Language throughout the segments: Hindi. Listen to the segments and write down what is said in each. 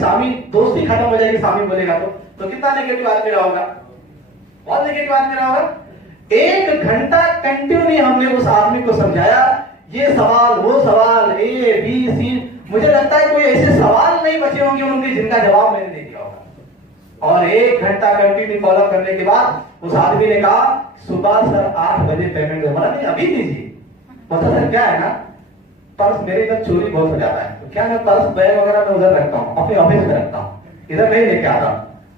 सामी दोस्ती खत्म हो जाएगी सामी बोलेगा तो कितना नेगेटिव आदमी रहा होगा, बहुत नेगेटिव आदमी रहा होगा। 1 घंटा कंटिन्यू हमने उस आदमी को समझाया, ये सवाल वो सवाल A B C, मुझे लगता है कोई ऐसे सवाल नहीं बचे होंगे उनके जिनका जवाब मैंने नहीं दिया होगा। और 1 घंटा कंटिन्यू फॉलो करने के बाद उस आदमी ने कहा सुबह सर 8 बजे पेमेंट दे। बोला नहीं अभी दीजिए। पता सर क्या है ना, पर्स मेरे इधर चोरी बहुत हो जाता है, तो क्या मैं पर्स बैग वगैरह में उधर रखता हूँ, अपने ऑफिस में रखता हूँ, इधर नहीं लेके आता।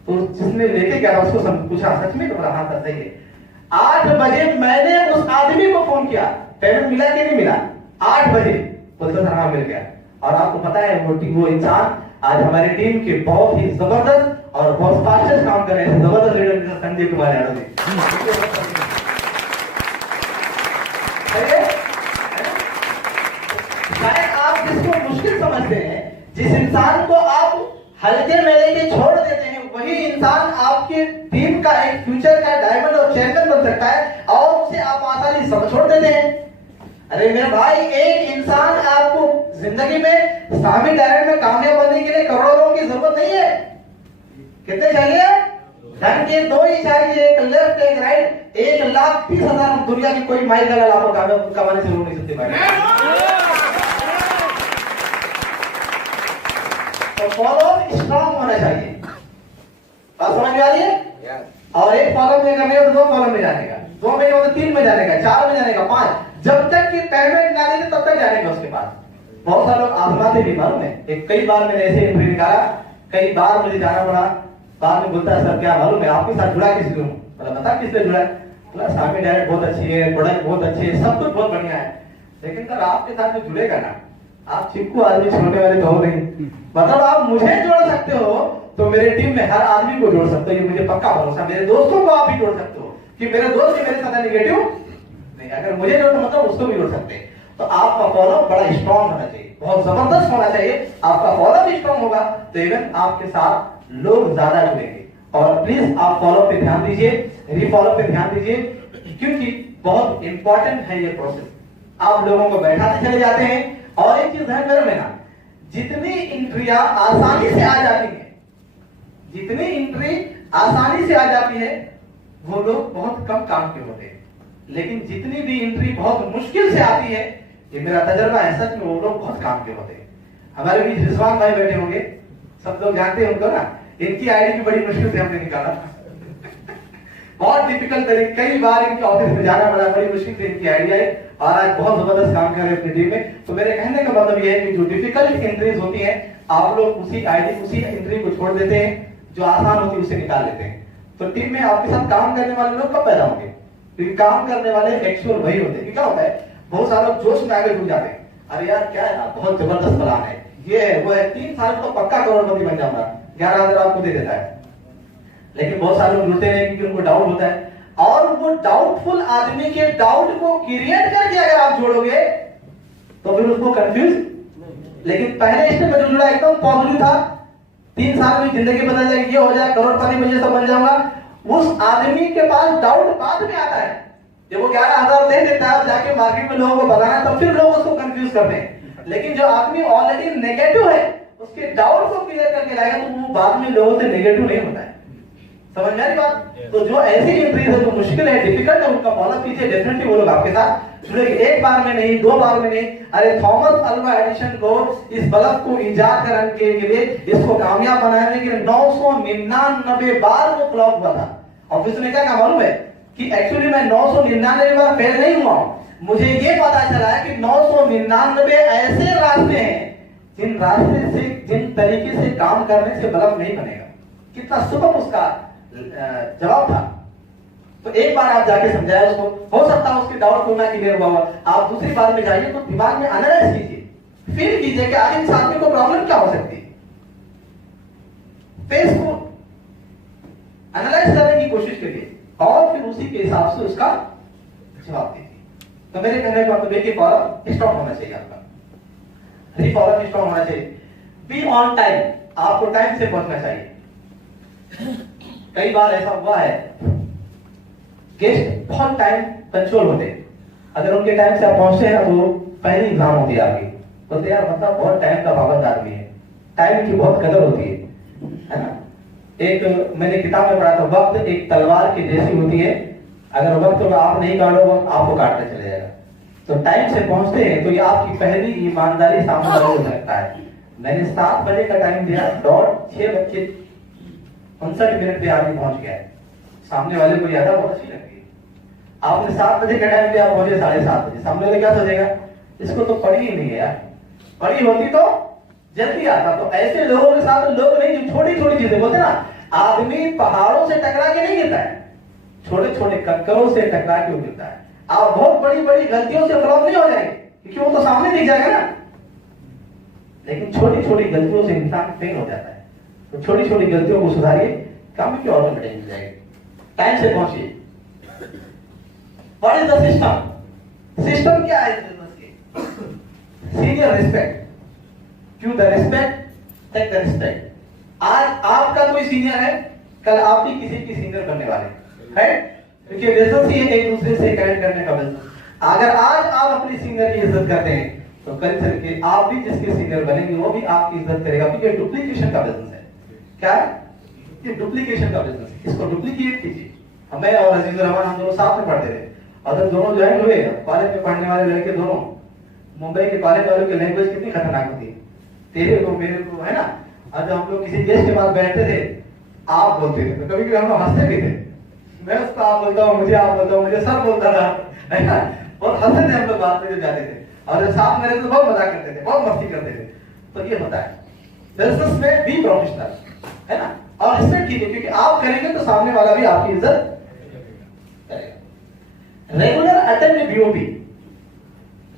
तो जिसने लेके गया उसको पूछा सच में, तो बोला हाँ सर सही है। 8 बजे मैंने उस आदमी को फोन किया, पेमेंट मिला कि नहीं मिला? 8 बजे बोलते सर हाँ मिल गया। और आपको पता है वो इंसान आज हमारी टीम के बहुत ही जबरदस्त और बहुत फास्टेस्ट काम कर रहे हैं, जबरदस्त लीडर संजय कुमार यादव जी। शायद आप जिसको मुश्किल समझते हैं, जिस इंसान को आप हल्के में लेके छोड़ देते हैं, वही इंसान आपके टीम का एक फ्यूचर का डायमंड और चैंपियन बन सकता है, और उसे आप आसानी से छोड़ देते हैं। अरे मेरे भाई, एक इंसान आपको जिंदगी में सामी डायरेक्ट में कामयाब बनने के लिए करोड़ों की जरूरत नहीं है। कितने चाहिए? धन के 2 ही चाहिए, एक लेफ्ट एक राइट। 1,30,000 दुनिया की कोई माई गलत आपको कामयाब कमाने से रोक नहीं सकते भाई। तो फॉलो स्ट्रॉन्ग होना चाहिए, बात समझ में आ रही है? और एक फॉलो में करने का तो 2 फॉलो में जाने का, 2 में तो 3 में जाने का, 4 में जाने का, 5, जब तक कि पेमेंट ना दे तब तक जाने का उसके पास। बहुत सारे लोग आजमाते भी, मालूम है। एक कई बार मैंने ऐसे इंटरव्यू निकाला, कई बार मुझे जाना पड़ा, बाद में बोलता है सर क्या मालूम है आपके साथ जुड़ा किस लिए? मतलब बता किससे जुड़ा है? बोला सामी डायरेक्ट बहुत अच्छी है, प्रोडक्ट बहुत अच्छे है, सब कुछ बहुत बढ़िया है, लेकिन सर आपके साथ जो जुड़ेगा ना, आप चिपकू आदमी छोड़ने वाले तो हो नहीं। मतलब आप मुझे जोड़ सकते हो तो मेरे टीम में हर आदमी को जोड़ सकते हो, ये मुझे पक्का भरोसा। मेरे दोस्तों को आप भी जोड़ सकते हो कि मेरे दोस्त ही मेरे साथ नेगेटिव नहीं, अगर मुझे जोड़ मतलब उसको भी जोड़ सकते हैं। तो आपका फॉलो बड़ा स्ट्रॉन्ग होना चाहिए, बहुत जबरदस्त होना चाहिए। आपका फॉलो भी स्ट्रॉन्ग होगा तो इवन आपके साथ लोग ज्यादा जुड़ेंगे। और प्लीज आप फॉलो पे ध्यान दीजिए, रीफॉलो पे ध्यान दीजिए, क्योंकि बहुत इंपॉर्टेंट है ये प्रोसेस। आप लोगों को बैठाते चले जाते हैं, और एक चीज ध्यान में रखना, जितनी एंट्रियां आसानी से आ जाती है, जितनी एंट्री आसानी से आ जाती है, वो लोग बहुत कम काम के होते हैं। लेकिन जितनी भी एंट्री बहुत मुश्किल से आती है, ये मेरा तजर्बा है, सच में वो लोग बहुत काम के होते हैं। हमारे बीच रिजवान भाई बैठे होंगे, सब लोग जानते हैं उनको ना, इनकी आईडी की बड़ी मुश्किल से हमने निकाला बहुत डिफिकल्ट तरीके, कई बार इनके ऑफिस में जाना पड़ा, बड़ी मुश्किल से इनकी आईडी आई, और आज बहुत जबरदस्त काम कर रहे हैं अपनी टीम में। तो मेरे कहने का मतलब यह है कि जो डिफिकल्ट एंट्रीज होती है, आप लोग उसी एंट्री को छोड़ देते हैं, जो आसान होती है उसे निकाल लेते हैं। तो टीम में आपके साथ काम करने वाले लोग कब पैदा होंगे? क्योंकि काम करने वाले एक्चुअल वही होते हैं। क्या होता है, बहुत सारे लोग जोश में आगे जुड़ जाते हैं, अरे यार क्या है ना, बहुत जबरदस्त प्लान है, ये है वो है, 3 साल तो पक्का करोड़पति बन जाऊंगा, 11,000 आपको दे देता है। लेकिन बहुत सारे लोग जुड़ते हैं क्योंकि उनको डाउट होता है, और वो डाउटफुल आदमी के डाउट को क्रिएट करके अगर आप जोड़ोगे तो फिर उसको कंफ्यूज। लेकिन पहले स्टेप में जो जुड़ा एकदम पॉजिटिव था, 3 साल में जिंदगी बदल जाएगी, ये हो जाए, करोड़पति मुझे सब बन जाऊंगा, उस आदमी के पास डाउट बाद में आता है। जब वो 11,000 दे देता है, जाके मार्केट में लोगों को बताना, तब फिर लोग उसको कंफ्यूज करते हैं। लेकिन जो आदमी ऑलरेडी नेगेटिव है, उसके डाउट को क्लियर करके लाएगा, तो वो बाद में लोगों से नेगेटिव नहीं होता है। समझ में आ रही बात? तो जो ऐसी एंट्रीज है, जो मुश्किल है, डिफिकल्ट है, उनका फॉलो कीजिए, डेफिनेटली वो लोग आपके साथ जुड़ेंगे। 1 बार में नहीं, 2 बार में नहीं। अरे थॉमस अल्वा एडिसन को इस बल्ब को इजाद करने के लिए, इसको कामयाब बनाने के लिए 999 बार वो फ्लॉप हुआ था। और उसने क्या कहा मालूम है कि एक्चुअली मैं 999 बार फेल नहीं हुआ हूं, मुझे ये पता चला है कि 999 ऐसे रास्ते हैं जिन रास्ते से, जिन तरीके से काम करने से बल्ब नहीं बनेगा। कितना सुबह उसका जवाब था। तो 1 बार आप जाके समझाया उसको, हो सकता है उसके डाउट को ना क्लियर हुआ। आप दूसरी बार में जाइए तो दिमाग में एनालाइज कीजिए, फील कीजिए कि आगे इस आदमी को प्रॉब्लम क्या हो सकती है, फेस को एनालाइज करने की कोशिश करिए, और फिर उसी के हिसाब से उसका जवाब दीजिए। तो मेरे कहने का मतलब है कि फॉलो स्ट्रॉन्ग होना चाहिए, आपका रीफॉलो स्ट्रॉन्ग होना चाहिए। बी ऑन टाइम, आपको टाइम से पहुंचना चाहिए। कई बार ऐसा हुआ है, गेस्ट बहुत टाइम कंट्रोल होते, अगर उनके टाइम से आप पहुंचते हैं ना, तो पहली एग्जाम होती है आपकी, बोलते यार मतलब बहुत टाइम का पाबंद आदमी है, टाइम की बहुत कदर होती है ना। एक मैंने किताब में पढ़ा था, वक्त एक तलवार की जैसी होती है, अगर वक्त को आप नहीं काटो वक्त आपको काटने चले जाएगा। तो टाइम से पहुंचते हैं तो ये आपकी पहली ईमानदारी सामने वाले को लगता है। मैंने 7 बजे का टाइम दिया, डॉट 6:59 पे आदमी पहुंच गया है, सामने वाले को याद बहुत अच्छी लगती है। आपने 7 बजे का टाइम दिया, पहुंचे 7:30 बजे, सामने वाले क्या सोचेगा, इसको तो पढ़ी ही नहीं है यार, पढ़ी होती तो जल्दी आता। तो ऐसे लोगों के साथ लोग नहीं, जो छोटी छोटी चीजें बोलते ना, आदमी पहाड़ों से टकरा के नहीं गिरता है, छोटे छोटे कंकरों से टकरा के गिरता है। आप बहुत बड़ी बड़ी गलतियों से फ्लॉप नहीं हो जाएंगे, क्योंकि वो तो सामने दिख जाएगा ना, लेकिन छोटी छोटी गलतियों से इंसान फेल हो जाता है। तो छोटी छोटी गलतियों को सुधारिए, काम की ऑटोमेटिक मिल जाएगी। टाइम से पहुंचिए। What is the system? System क्या है बिजनेस के? सीनियर रिस्पेक्ट, क्यों the respect, take the respect. आज आपका कोई सीनियर है, कल आप भी किसी की सीनियर बनने वाले हैं, क्योंकि बिजनेस ही है एक दूसरे से कनेक्ट करने का बिजनेस। अगर आज आप अपनी सीनियर की इज्जत करते हैं तो कल चल के आप भी जिसके सीनियर बनेंगे वो भी आपकी इज्जत करेगा, क्योंकि ये डुप्लीकेशन का बिजनेस है। क्या है ये? डुप्लीकेशन का बिजनेस। इसको डुप्लीकेट कीजिए। हमें और अजीजुर रहमान हम दोनों साथ में पढ़ते थे, और जब दोनों ज्वाइन हुए कॉलेज में पढ़ने वाले लड़के दोनों, मुंबई के कॉलेज वालों की लैंग्वेज कितनी खतरनाक होती है, तेरे को मेरे को, है ना। और जब हम लोग किसी गेस्ट के पास बैठते थे, आप बोलते थे, तो कभी कभी हम लोग हंसते भी थे। मैं उसको आप बोलता हूँ, मुझे आप बोलता हूँ, मुझे सब बोलता था, है ना। बहुत हंसते थे हम लोग बात में जाते थे, और जब साथ में रहते तो बहुत मजाक करते थे, बहुत मस्ती करते थे। तो ये होता है बिजनेस में, बी प्रोफेशनल, है ना, और रिस्पेक्ट कीजिए, क्योंकि आप करेंगे तो सामने वाला भी आपकी इज्जत करेगा। Regular attend BOP.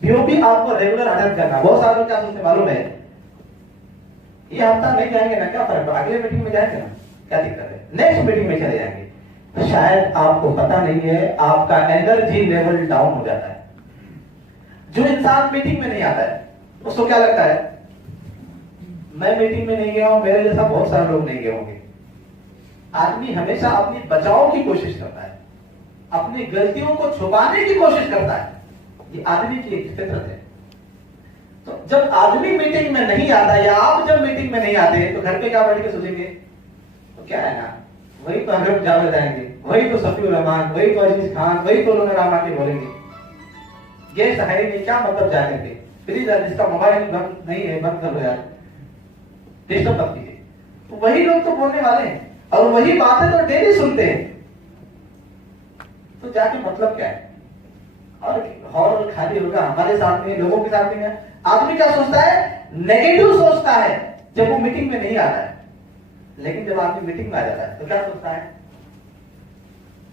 बीओपी आपको रेगुलर अटेंड करना। बहुत सारे लोग क्या सोचते मालूम है, ये हफ्ता नहीं जाएंगे ना, क्या फर्क, अगले मीटिंग में जाएंगे ना, क्या दिक्कत है, नेक्स्ट मीटिंग में चले जाएंगे। शायद आपको पता नहीं है, आपका एनर्जी लेवल डाउन हो जाता है। जो इंसान मीटिंग में नहीं आता है उसको क्या लगता है, मैं मीटिंग में नहीं गया हूं, मेरे जैसा बहुत सारे लोग नहीं गए होंगे। आदमी हमेशा अपनी बचाव की कोशिश करता है, अपनी गलतियों को छुपाने की कोशिश करता है। ये आदमी की एक फितरत है। तो जब आदमी मीटिंग में नहीं आता, या आप जब मीटिंग में नहीं आते, तो घर पे क्या बैठ के सोचेंगे, तो क्या है ना, वही तो हजरत जावेद आएंगे, वही तो सफीउर रहमान, वही तो अजीज खान, वही तो लोग राम आके बोलेंगे। गेस्ट है नहीं, क्या मतलब जाने के, प्लीज जिसका मोबाइल बंद नहीं है बंद कर लो यार, डिस्टर्ब मत कीजिए। तो वही लोग तो बोलने वाले हैं, और वही बातें तो डेली सुनते हैं। तो जाके मतलब क्या है, और हॉल खाली होगा हमारे साथ में, लोगों के साथ में। आदमी क्या सोचता है, नेगेटिव सोचता है जब वो मीटिंग में नहीं आता है, लेकिन जब आदमी मीटिंग में आ जाता है तो क्या सोचता है।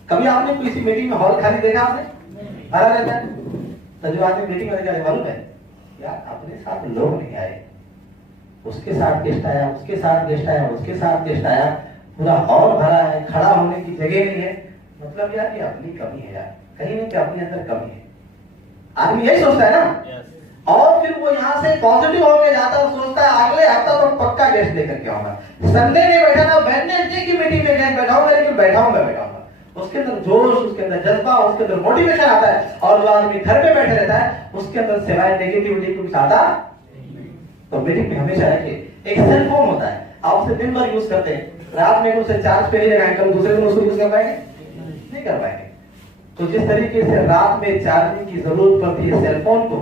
कभी आपने किसी मीटिंग में हॉल खाली देखा आपने, भरा रहता है, तो जो आदमी मीटिंग में जाए मालूम है यार, अपने साथ लोग नहीं आए, उसके साथ गेस्ट आया, उसके साथ गेस्ट आया, उसके साथ गेस्ट आया, पूरा हॉल भरा है, खड़ा होने की जगह नहीं है। मतलब यार ये अपनी कमी है यार, कहीं नहीं कि अपने अंदर कमी है। आदमी यही सोचता है ना। और फिर वो यहाँ से पॉजिटिव होके जाता है, सोचता है अगले हफ्ता तो पक्का गेस्ट लेकर के आऊंगा, संडे नहीं बैठा ना, वेडनेसडे की मीटिंग में गेस्ट बैठाऊंगा, लेकिन बैठाऊंगा। उसके अंदर जोश, उसके अंदर जज्बा, उसके अंदर मोटिवेशन आता है। और जो आदमी घर पे बैठे रहता है उसके अंदर सिवाय नेगेटिविटी कुछ आता। तो मीटिंग में हमेशा रखिए। एक सेल फोन होता है, आप उसे दिन भर यूज करते हैं, रात में उसे चार्ज पे नहीं लगाएंगे, कल दूसरे दिन उसको यूज कर पाएंगे, नहीं कर पाएंगे। तो जिस तरीके से रात में चार्जिंग की जरूरत पड़ती है सेल फोन को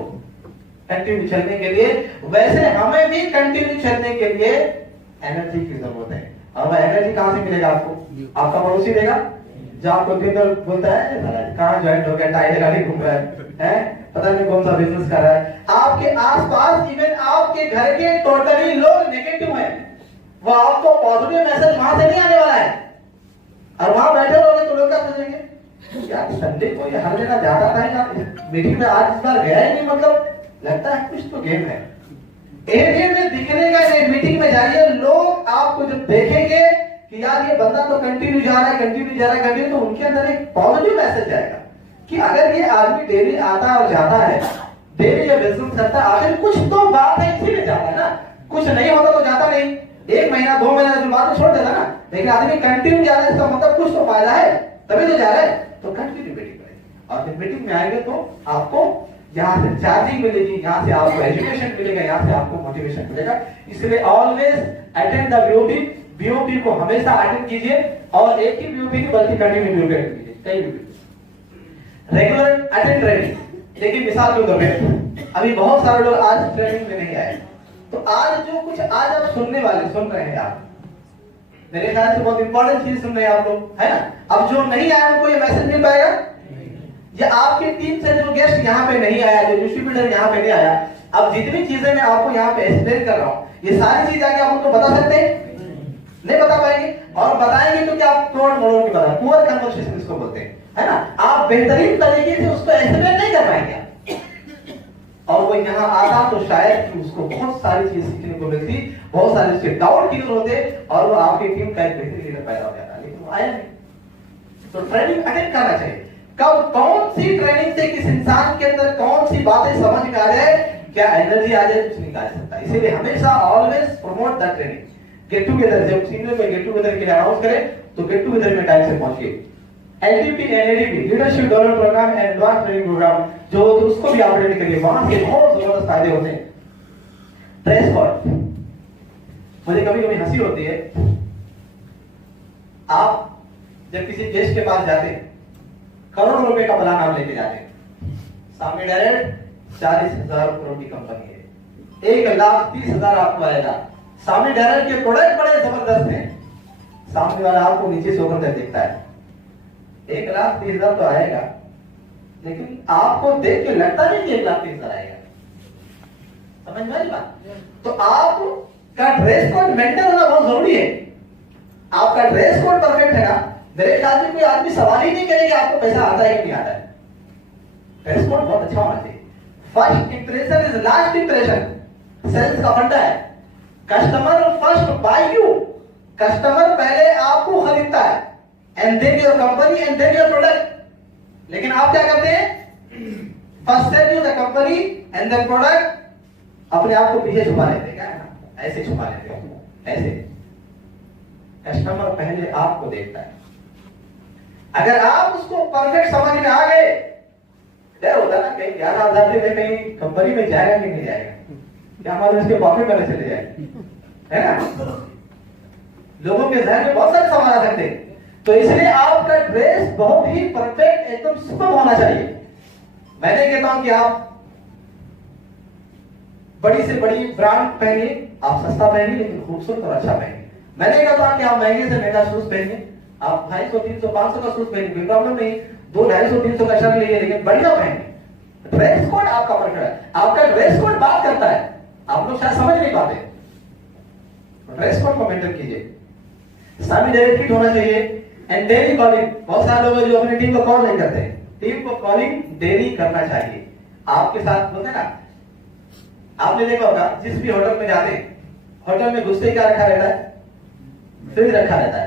कंटिन्यू चलने के लिए, वैसे हमें भी कंटिन्यू चलने के लिए एनर्जी की जरूरत है। और वह एनर्जी कहां से मिलेगा आपको? आपका पड़ोसी देगा, जो आपको दिन भर बोलता है कहां ज्वाइन हो गया, टाइगर गाड़ी घूम रहा है, पता नहीं कौन सा बिजनेस कर रहा है। आपके आसपास इवन आपके घर के टोटली लोग नेगेटिव हैं, वो आपको पॉजिटिव मैसेज वहां से नहीं आने वाला है। और वहां बैठे रहोगे तो लोग क्या सोचेंगे, यार संडे को ये हर जगह जाता था, मीटिंग में आज इस बार गया ही नहीं, मतलब लगता है कुछ तो गेम है। एरिया में दिखने का मीटिंग में जाइए, लोग आपको जब देखेंगे कि यार ये बंदा तो कंटिन्यू जा रहा है, कंटिन्यू जा रहा है, कंटिन्यू, तो उनके अंदर एक पॉजिटिव मैसेज जाएगा कि अगर ये आदमी डेली आता है और जाता है, डेली ये बिजनेस करता है, आखिर कुछ तो बात है, इसीलिए जाता है ना। कुछ नहीं होता तो जाता नहीं, 1 महीना 2 महीना जो बात छोड़ देता ना, लेकिन आदमी कंटिन्यू जा रहा है, इसका मतलब कुछ तो फायदा है, तभी तो जा रहा है। तो कंटिन्यू मीटिंग करें, और जब मीटिंग में आएंगे तो आपको यहाँ से चार्जिंग मिलेगी, यहाँ से आपको एजुकेशन मिलेगा, यहाँ से आपको मोटिवेशन मिलेगा। इसलिए always attend the BOP, BOP को हमेशा अटेंड कीजिए, और एक ही बीओपी की बल्कि कंटिन्यू बीओपी अटेंड कीजिए, कई बीओपी रेगुलर अटेंड रहिए। लेकिन मिसाल के तौर पे अभी बहुत सारे लोग आज ट्रेनिंग में नहीं आए, तो आज जो कुछ आज आप सुनने वाले सुन रहे हैं, आप मेरे ख्याल से बहुत इंपॉर्टेंट चीज सुन रहे हैं आप लोग, है ना। अब जो नहीं आया उनको ये मैसेज मिल पाएगा, या आपके टीम से जो गेस्ट यहाँ पे नहीं आया, जो डिस्ट्रीब्यूटर यहाँ पे नहीं आया, अब जितनी चीजें मैं आपको यहाँ पे एक्सप्लेन कर रहा हूँ, ये सारी चीज आके आप उनको बता सकते हैं? नहीं बता पाएंगे, और बताएंगे तो क्या आप तोड़ मरोड़ के बता, पुअर कन्वर्सेशन इसको बोलते हैं, है ना। आप बेहतरीन तरीके से उसको एक्सप्लेन नहीं कर पाएंगे, और वो यहाँ आता तो शायद कि उसको बहुत सारी चीज सीखने को मिलती, बहुत सारे उसके डाउट क्लियर होते, और वो आपकी टीम का एक बेहतरीन लीडर पैदा हो जाता, लेकिन वो आया नहीं। तो ट्रेनिंग अटेंड करना चाहिए। कब कौन सी ट्रेनिंग से किस इंसान के अंदर कौन सी बातें समझ में आ जाए, क्या एनर्जी आ जाए, कुछ नहीं कहा जा सकता। इसीलिए हमेशा always promote the training. Get together, जब सीनियर में गेट टुगेदर के लिए अनाउंस करें तो गेट टुगेदर में टाइम से पहुंचिए। LTP NADP leadership development programme and advance training programme, जो तो उसको भी आप अटेंड करिए, वहां से बहुत जबरदस्त फायदे होते हैं। ड्रेस कोड, मुझे कभी कभी हंसी होती है, आप जब किसी गेस्ट के पास जाते हैं, करोड़ों रुपए का भला नाम लेके जाते हैं, सामने डायरेक्ट 40,000 करोड़ की कंपनी है, 1,30,000 आपको आएगा, सामने डायरेक्ट के प्रोडक्ट बड़े जबरदस्त हैं, सामने वाला आपको नीचे से होकर देखता है, 1,30,000 तो आएगा, लेकिन आपको देख के लगता नहीं कि 1,30,000 आएगा। समझ में आई बात? तो आपका ड्रेस कोड मेंटेन होना बहुत जरूरी है। आपका ड्रेस कोड परफेक्ट है ना, मेरे ख्याल में कोई आदमी सवाल ही नहीं करेगा आपको पैसा आता है कि नहीं आता है। ड्रेस कोड बहुत अच्छा होना चाहिए। First impression is last impression, sales का फंडा है। Customer first buy you, customer पहले आपको खरीदता है, and then your company and then your product. लेकिन आप क्या करते हैं? First sell you the company and then product, अपने आप को पीछे छुपा लेते हैं, ऐसे छुपा लेते हैं, ऐसे। कस्टमर पहले आपको देखता है। अगर आप उसको परफेक्ट समझ में आ गए, डर होता ना कहीं 11,000 में कहीं कंपनी में जाएगा कि नहीं जाएगा, क्या हमारे उसके पॉकेट में चले जाएगा, है ना। लोगों के जहन में बहुत सारे सवाल आ सकते हैं। तो इसलिए आपका ड्रेस बहुत ही परफेक्ट एकदम सुपर होना चाहिए। मैं नहीं कहता हूं कि आप बड़ी से बड़ी ब्रांड पहनिए, आप सस्ता पहनिए लेकिन खूबसूरत और अच्छा पहनिए। मैं नहीं कहता कि आप महंगे से महंगा शूज पहनिए, आप 250, 300, 500 का शूज पहनिए, कोई प्रॉब्लम नहीं। 200, 250, 300 का शर्ट लीजिए, लेकिन बढ़िया पहनिए। ड्रेस कोड आपका परफेक्ट है, आपका ड्रेस कोड बात करता है। आप लोग शायद समझ नहीं पाते, ड्रेस कोड को मेंटेन कीजिए। सामने डायरेक्ट फिट होना चाहिए एंड डेली कॉलिंग। बहुत सारे लोग जो अपनी टीम को कॉल नहीं करते, टीम को कॉलिंग डेली करना चाहिए। आपके साथ बोलते ना, आपने देखा होगा जिस भी होटल में जाते हैं, होटल में घुसते क्या रखा रहता है? फ्रिज रखा रहता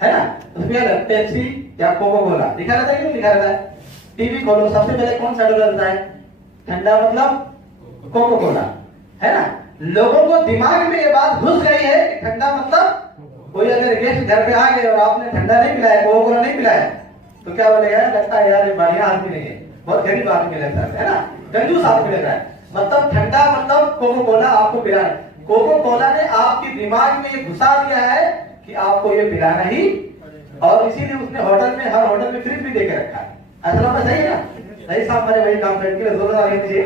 है ना। उसमें पेप्सी या कोको कोला लिखा रहता है कि नहीं लिखा रहता है? टीवी खोलो, सबसे पहले कौन सा एड रहता है? ठंडा मतलब कोको कोला, है ना। लोगों को दिमाग में ये बात घुस गई है कि ठंडा मतलब, कोई अगर गेस्ट घर पे आ गए और आपने ठंडा नहीं पिलाया, कोको कोला नहीं पिलाया, तो क्या बोलेगा? लगता है यार ये बढ़िया आदमी नहीं है, बहुत गरीब आदमी लगता है ना, कंजूस आदमी लग रहा है। मतलब ठंडा मतलब कोको कोला आपको पिलाना। कोको कोला ने आपके दिमाग में ये घुसा दिया है कि आपको ये पिलाना ही, और इसीलिए उसने होटल में, हर होटल में फ्रिज भी देके रखा है। ऐसा बात सही है ना? सही साहब, हमारे वही काम करके लिए जोरदार लीजिए।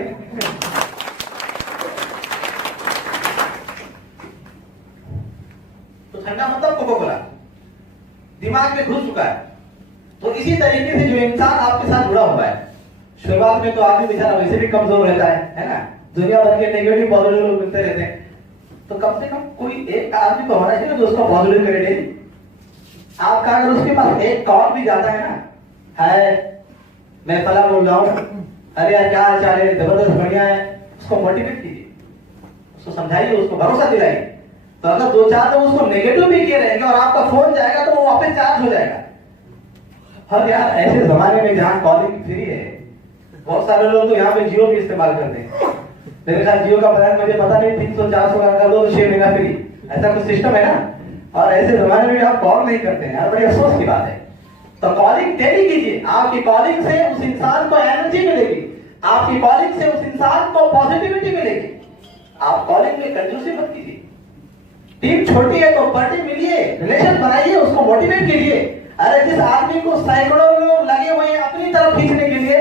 तो ठंडा मतलब कोको कोला दिमाग में घुस चुका है। तो इसी तरीके से जो इंसान आपके साथ जुड़ा हुआ है, शुरुआत में तो आदमी बेचारा वैसे भी कमजोर रहता है ना, दुनिया भर के नेगेटिव पॉजिटिव लोग मिलते रहते हैं। तो कम से कम कोई एक आदमी तो होना चाहिए जो उसको पॉजिटिव करे डेली। आपका अगर उसके पास एक कॉल भी जाता है ना, है मैं फला बोल रहा हूँ, अरे यार क्या हाल चाल है, जबरदस्त बढ़िया है, उसको मोटिवेट कीजिए, उसको समझाइए, उसको भरोसा दिलाइए। तो अगर 2-4 लोग उसको नेगेटिव भी किए रहेंगे और आपका फोन जाएगा तो वो वापस चार्ज हो जाएगा। और यार ऐसे जमाने में जहाँ कॉलिंग फ्री है, बहुत सारे लोग तो यहाँ पे जियो भी इस्तेमाल करते हैं। मेरे ख्याल जियो का प्लान मुझे पता नहीं, 300-400 का कर दो तो 6 महीना फ्री, ऐसा कुछ सिस्टम है ना। और ऐसे जमाने में आप कॉल नहीं करते हैं यार, बड़ी अफसोस की बात है। तो कॉलिंग डेली कीजिए, आपकी कॉलिंग से उस इंसान को एनर्जी मिलेगी। आपकी कॉलिंग से उस इंसान को पॉजिटिविटी मिलेगी। आप कॉलिंग में कंजूसी मत कीजिए। टीम छोटी है तो पार्टी मिलिए, रिलेशन बनाइए, उसको मोटिवेट कीजिए। अरे जिस आदमी को सैकड़ों लोग लगे हुए हैं अपनी तरफ खींचने के लिए,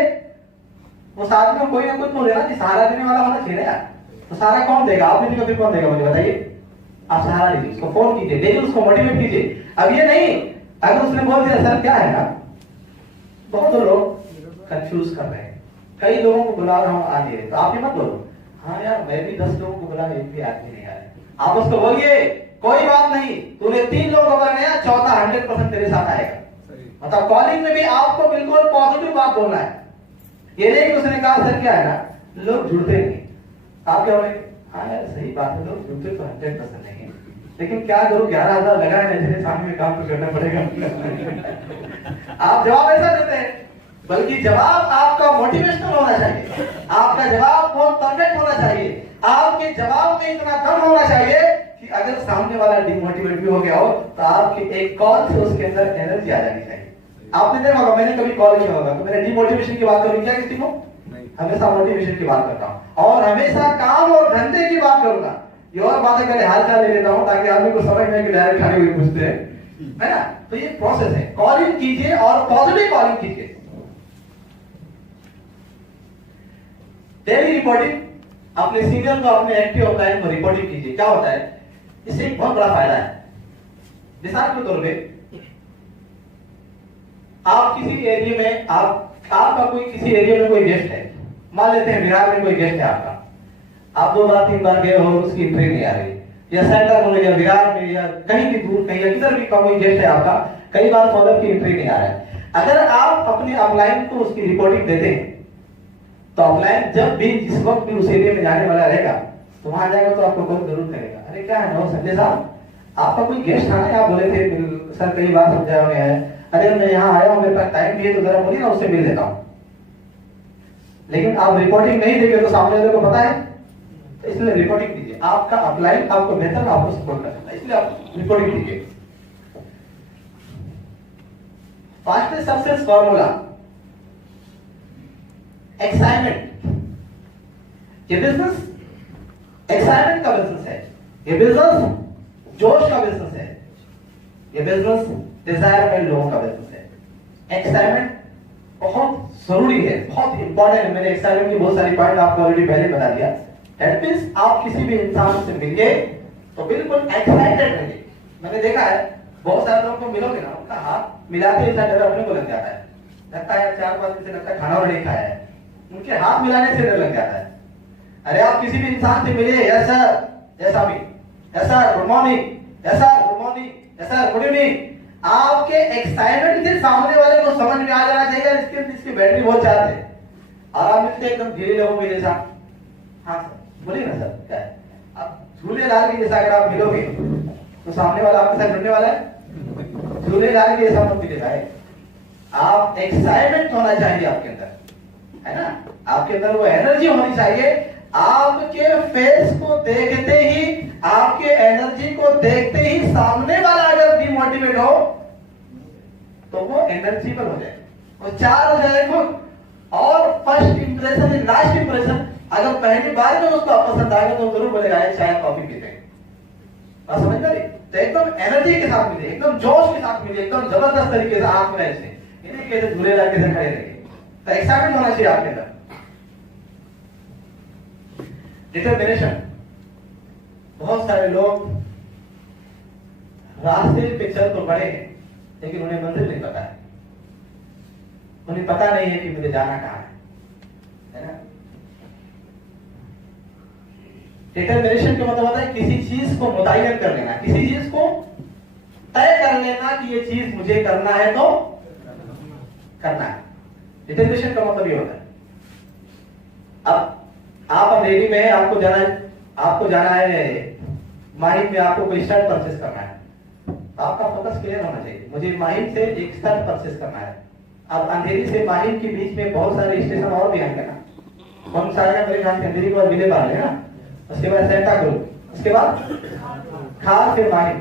उस आदमी को कोई ना कोई तो लेना, सहारा देने वाला होना चाहिए यार। तो सहारा कौन देगा? आप नहीं फिर कौन देगा मुझे बताइए? आप सहारा लीजिए, उसको फोन कीजिए, डेली उसको मोटिवेट कीजिए। अब ये नहीं अगर उसने बोल दिया सर क्या है ना, बहुत लोग कंफ्यूज कर रहे हैं, कई लोगों को बुला रहा हूं आ नहीं रहे, तो आप ये मत बोलो हाँ यार मैं भी 10 लोगों को बुला, एक भी आदमी नहीं आया। आप उसको बोलिए कोई बात नहीं, तूने 3 लोगों को बनाया, चौथा 100% तेरे साथ आएगा। मतलब कॉलिंग में भी आपको बिल्कुल पॉजिटिव बात बोलना है। ये नहीं कि उसने कहा सर क्या है ना लोग जुड़ते नहीं, आप क्या बोले हाँ यार सही बात है, लोग जुड़ते तो 100% नहीं है, लेकिन क्या करूं 11,000 लगा है मेरे सामने में, काम तो करना पड़ेगा। आप जवाब ऐसा देते हैं, बल्कि जवाब आपका मोटिवेशनल होना चाहिए, आपका जवाब बहुत परफेक्ट होना चाहिए, आपके जवाब में इतना दम होना चाहिए कि अगर सामने वाला डिमोटिवेट भी हो गया हो तो आपके एक कॉल से उसके अंदर एनर्जी आ जानी चाहिए। आपने देखा होगा, मैंने कभी कॉल किया होगा तो मैंने डिमोटिवेशन की बात करूँ क्या किसी को? हमेशा मोटिवेशन की बात करता हूँ और हमेशा काम और धंधे की बात करूंगा। ये और बातें करे हाल चाल ले लेता हूँ ताकि आदमी को समझ में कि डायरेक्ट खाने हुए पूछते हैं, है ना? तो ये प्रोसेस है, कॉलिंग कीजिए और पॉजिटिव कॉलिंग कीजिए। डेली रिपोर्टिंग, अपने सीनियर को अपने एक्टिव अपलाइन को रिपोर्टिंग कीजिए। क्या होता है इससे? एक बहुत बड़ा फायदा है। मिसाल के तौर पे आप किसी एरिया में आपका कोई किसी एरिया में कोई गेस्ट है, मान लेते हैं बिहार में कोई गेस्ट है आपका, आप 2 बार 3 बार गए हो, उसकी एंट्री नहीं आ रही, या सेंटर में या बिहार में या कहीं भी दूर कहीं या किधर भी कोई गेस्ट है आपका, कई बार फॉलोअप की एंट्री नहीं आ रहा है। अगर आप अपने अपलाइन को उसकी रिपोर्टिंग देते हैं तो अपलाइन जब भी जिस वक्त भी उस एरिया में जाने वाला रहेगा तो वहां जाएगा तो आपको कॉल जरूर करेगा, अरे क्या है संजय साहब आपका कोई गेस्ट आना है, आप बोले थे सर कई बार समझाया गया है, अरे मैं यहाँ आया हूँ मेरे पास टाइम भी है तो जरा बोलिए ना उससे मिल लेता हूँ। लेकिन आप रिपोर्टिंग नहीं देंगे तो सामने वाले को पता है, तो इसलिए रिपोर्टिंग कीजिए। आपका अपलाइन आपको बेहतर आपको सपोर्ट कर सकता है, इसलिए आप रिपोर्टिंग कीजिए। Fastest success formula excitement. ये बिजनेस एक्साइटमेंट का बिजनेस है, ये बिजनेस जोश का बिजनेस है, ये बिजनेस डिजायरेबल लोगों का बिजनेस है। एक्साइटमेंट बहुत जरूरी है, बहुत इंपॉर्टेंट है। मैंने एक्साइटमेंट की बहुत सारी पॉइंट आपको ऑलरेडी पहले बता दिया। दैट मींस आप किसी भी इंसान से मिलिए तो बिल्कुल एक्साइटेड रहिए। मैंने देखा है बहुत सारे लोगों को मिलोगे ना, उनका हाथ मिलाते ही डर अपने को लग जाता है, लगता है 4-5 दिन से लगता है खाना और नहीं खाया है, उनके हाथ मिलाने से डर लग जाता है। अरे आप किसी भी इंसान से मिलिए, यस सर, यस अभी, yes sir good morning, yes sir good morning, yes sir good evening. आपके एक्साइटमेंट से सामने वाले को समझ में आ जाना चाहिए इसकी बैटरी बहुत ज्यादा है। और आप मिलते एकदम धीरे लोगों के जैसा, हाँ सर बोलिए ना सर क्या है, अब झूलेलाल के जैसा अगर आप मिलोगे तो सामने वाला आपके साथ जुड़ने वाला है, झूलेलाल के जैसा मत मिलेगा। आप एक्साइटमेंट होना चाहिए आपके अंदर, है ना? आपके अंदर वो एनर्जी होनी चाहिए। आपके फेस को देखते ही, आपके एनर्जी को देखते ही सामने वाला अगर डिमोटिवेट हो तो वो एनर्जी पर हो जाए, वो 4 हो जाए खुद। और फर्स्ट इंप्रेशन लास्ट इंप्रेशन, अगर पहली बार में उसको पसंद आएगा तो जरूर बोलेगा शायद कॉफी पीते हैं। समझ में? तो एकदम एनर्जी के साथ मिले, एकदम जोश के साथ मिले, एकदम जबरदस्त तरीके से हाथ मिलाए से, इन्हीं के झूलेलाल के से खड़े रहिए। तो एक्साइटमेंट होना चाहिए आपके अंदर। डिटरमिनेशन, बहुत सारे लोग रास्ते पे चल तो पड़े हैं लेकिन उन्हें मंजिल नहीं पता है, उन्हें पता नहीं है कि मुझे जाना कहां है ना? डिटरमिनेशन का मतलब होता है किसी चीज को मुतय्यन कर लेना, किसी चीज को तय कर लेना कि ये चीज मुझे करना है तो करना है। डिटरमिनेशन का मतलब ये होता है, अब आप अमरेली में आपको जाना है माहिम में, आपको कोई शर्ट परचेस करना है, आपका फोकस क्लियर होना चाहिए, मुझे माहिम से एक शर्ट परचेस करना है। अब अंधेरी से माहिम के बीच में बहुत सारे स्टेशन और भी आएंगे ना, कौन सा आएगा मेरे ख्याल से अंधेरी के बाद विले पार्ले ना, उसके बाद सेंटा क्रूज, उसके बाद खार से माहिम।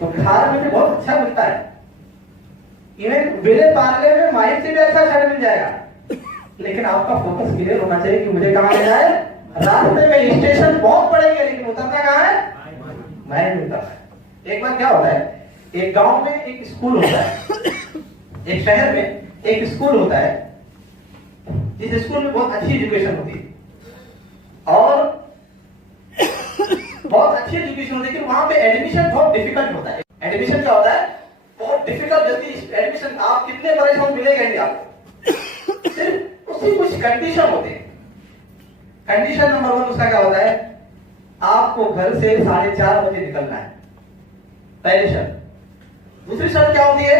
तो खार में भी बहुत अच्छा मिलता है, इवन विले पार्ले में माहिम से भी अच्छा शर्ट मिल जाएगा। लेकिन आपका फोकस क्लियर होना चाहिए कि मुझे कहाँ जाना है। रास्ते में स्टेशन बहुत पड़ेंगे लेकिन उतरना कहाँ है, माइंड में उतरना है। एक बार क्या होता है, एक गांव में एक स्कूल होता है, एक शहर में एक स्कूल होता है, जिस स्कूल में बहुत अच्छी एजुकेशन होती है और बहुत अच्छी एजुकेशन होती है, लेकिन वहां पे एडमिशन बहुत डिफिकल्ट होता है। एडमिशन क्या होता है, बहुत डिफिकल्ट। जल्दी एडमिशन आप कितने परेशान मिलेगा नहीं आपको, सिर्फ उसकी कुछ कंडीशन होते हैं। कंडीशन नंबर 1 उसका क्या होता है, आपको घर से 4:30 बजे निकलना है, पहली शर्त। दूसरी शर्त क्या होती है,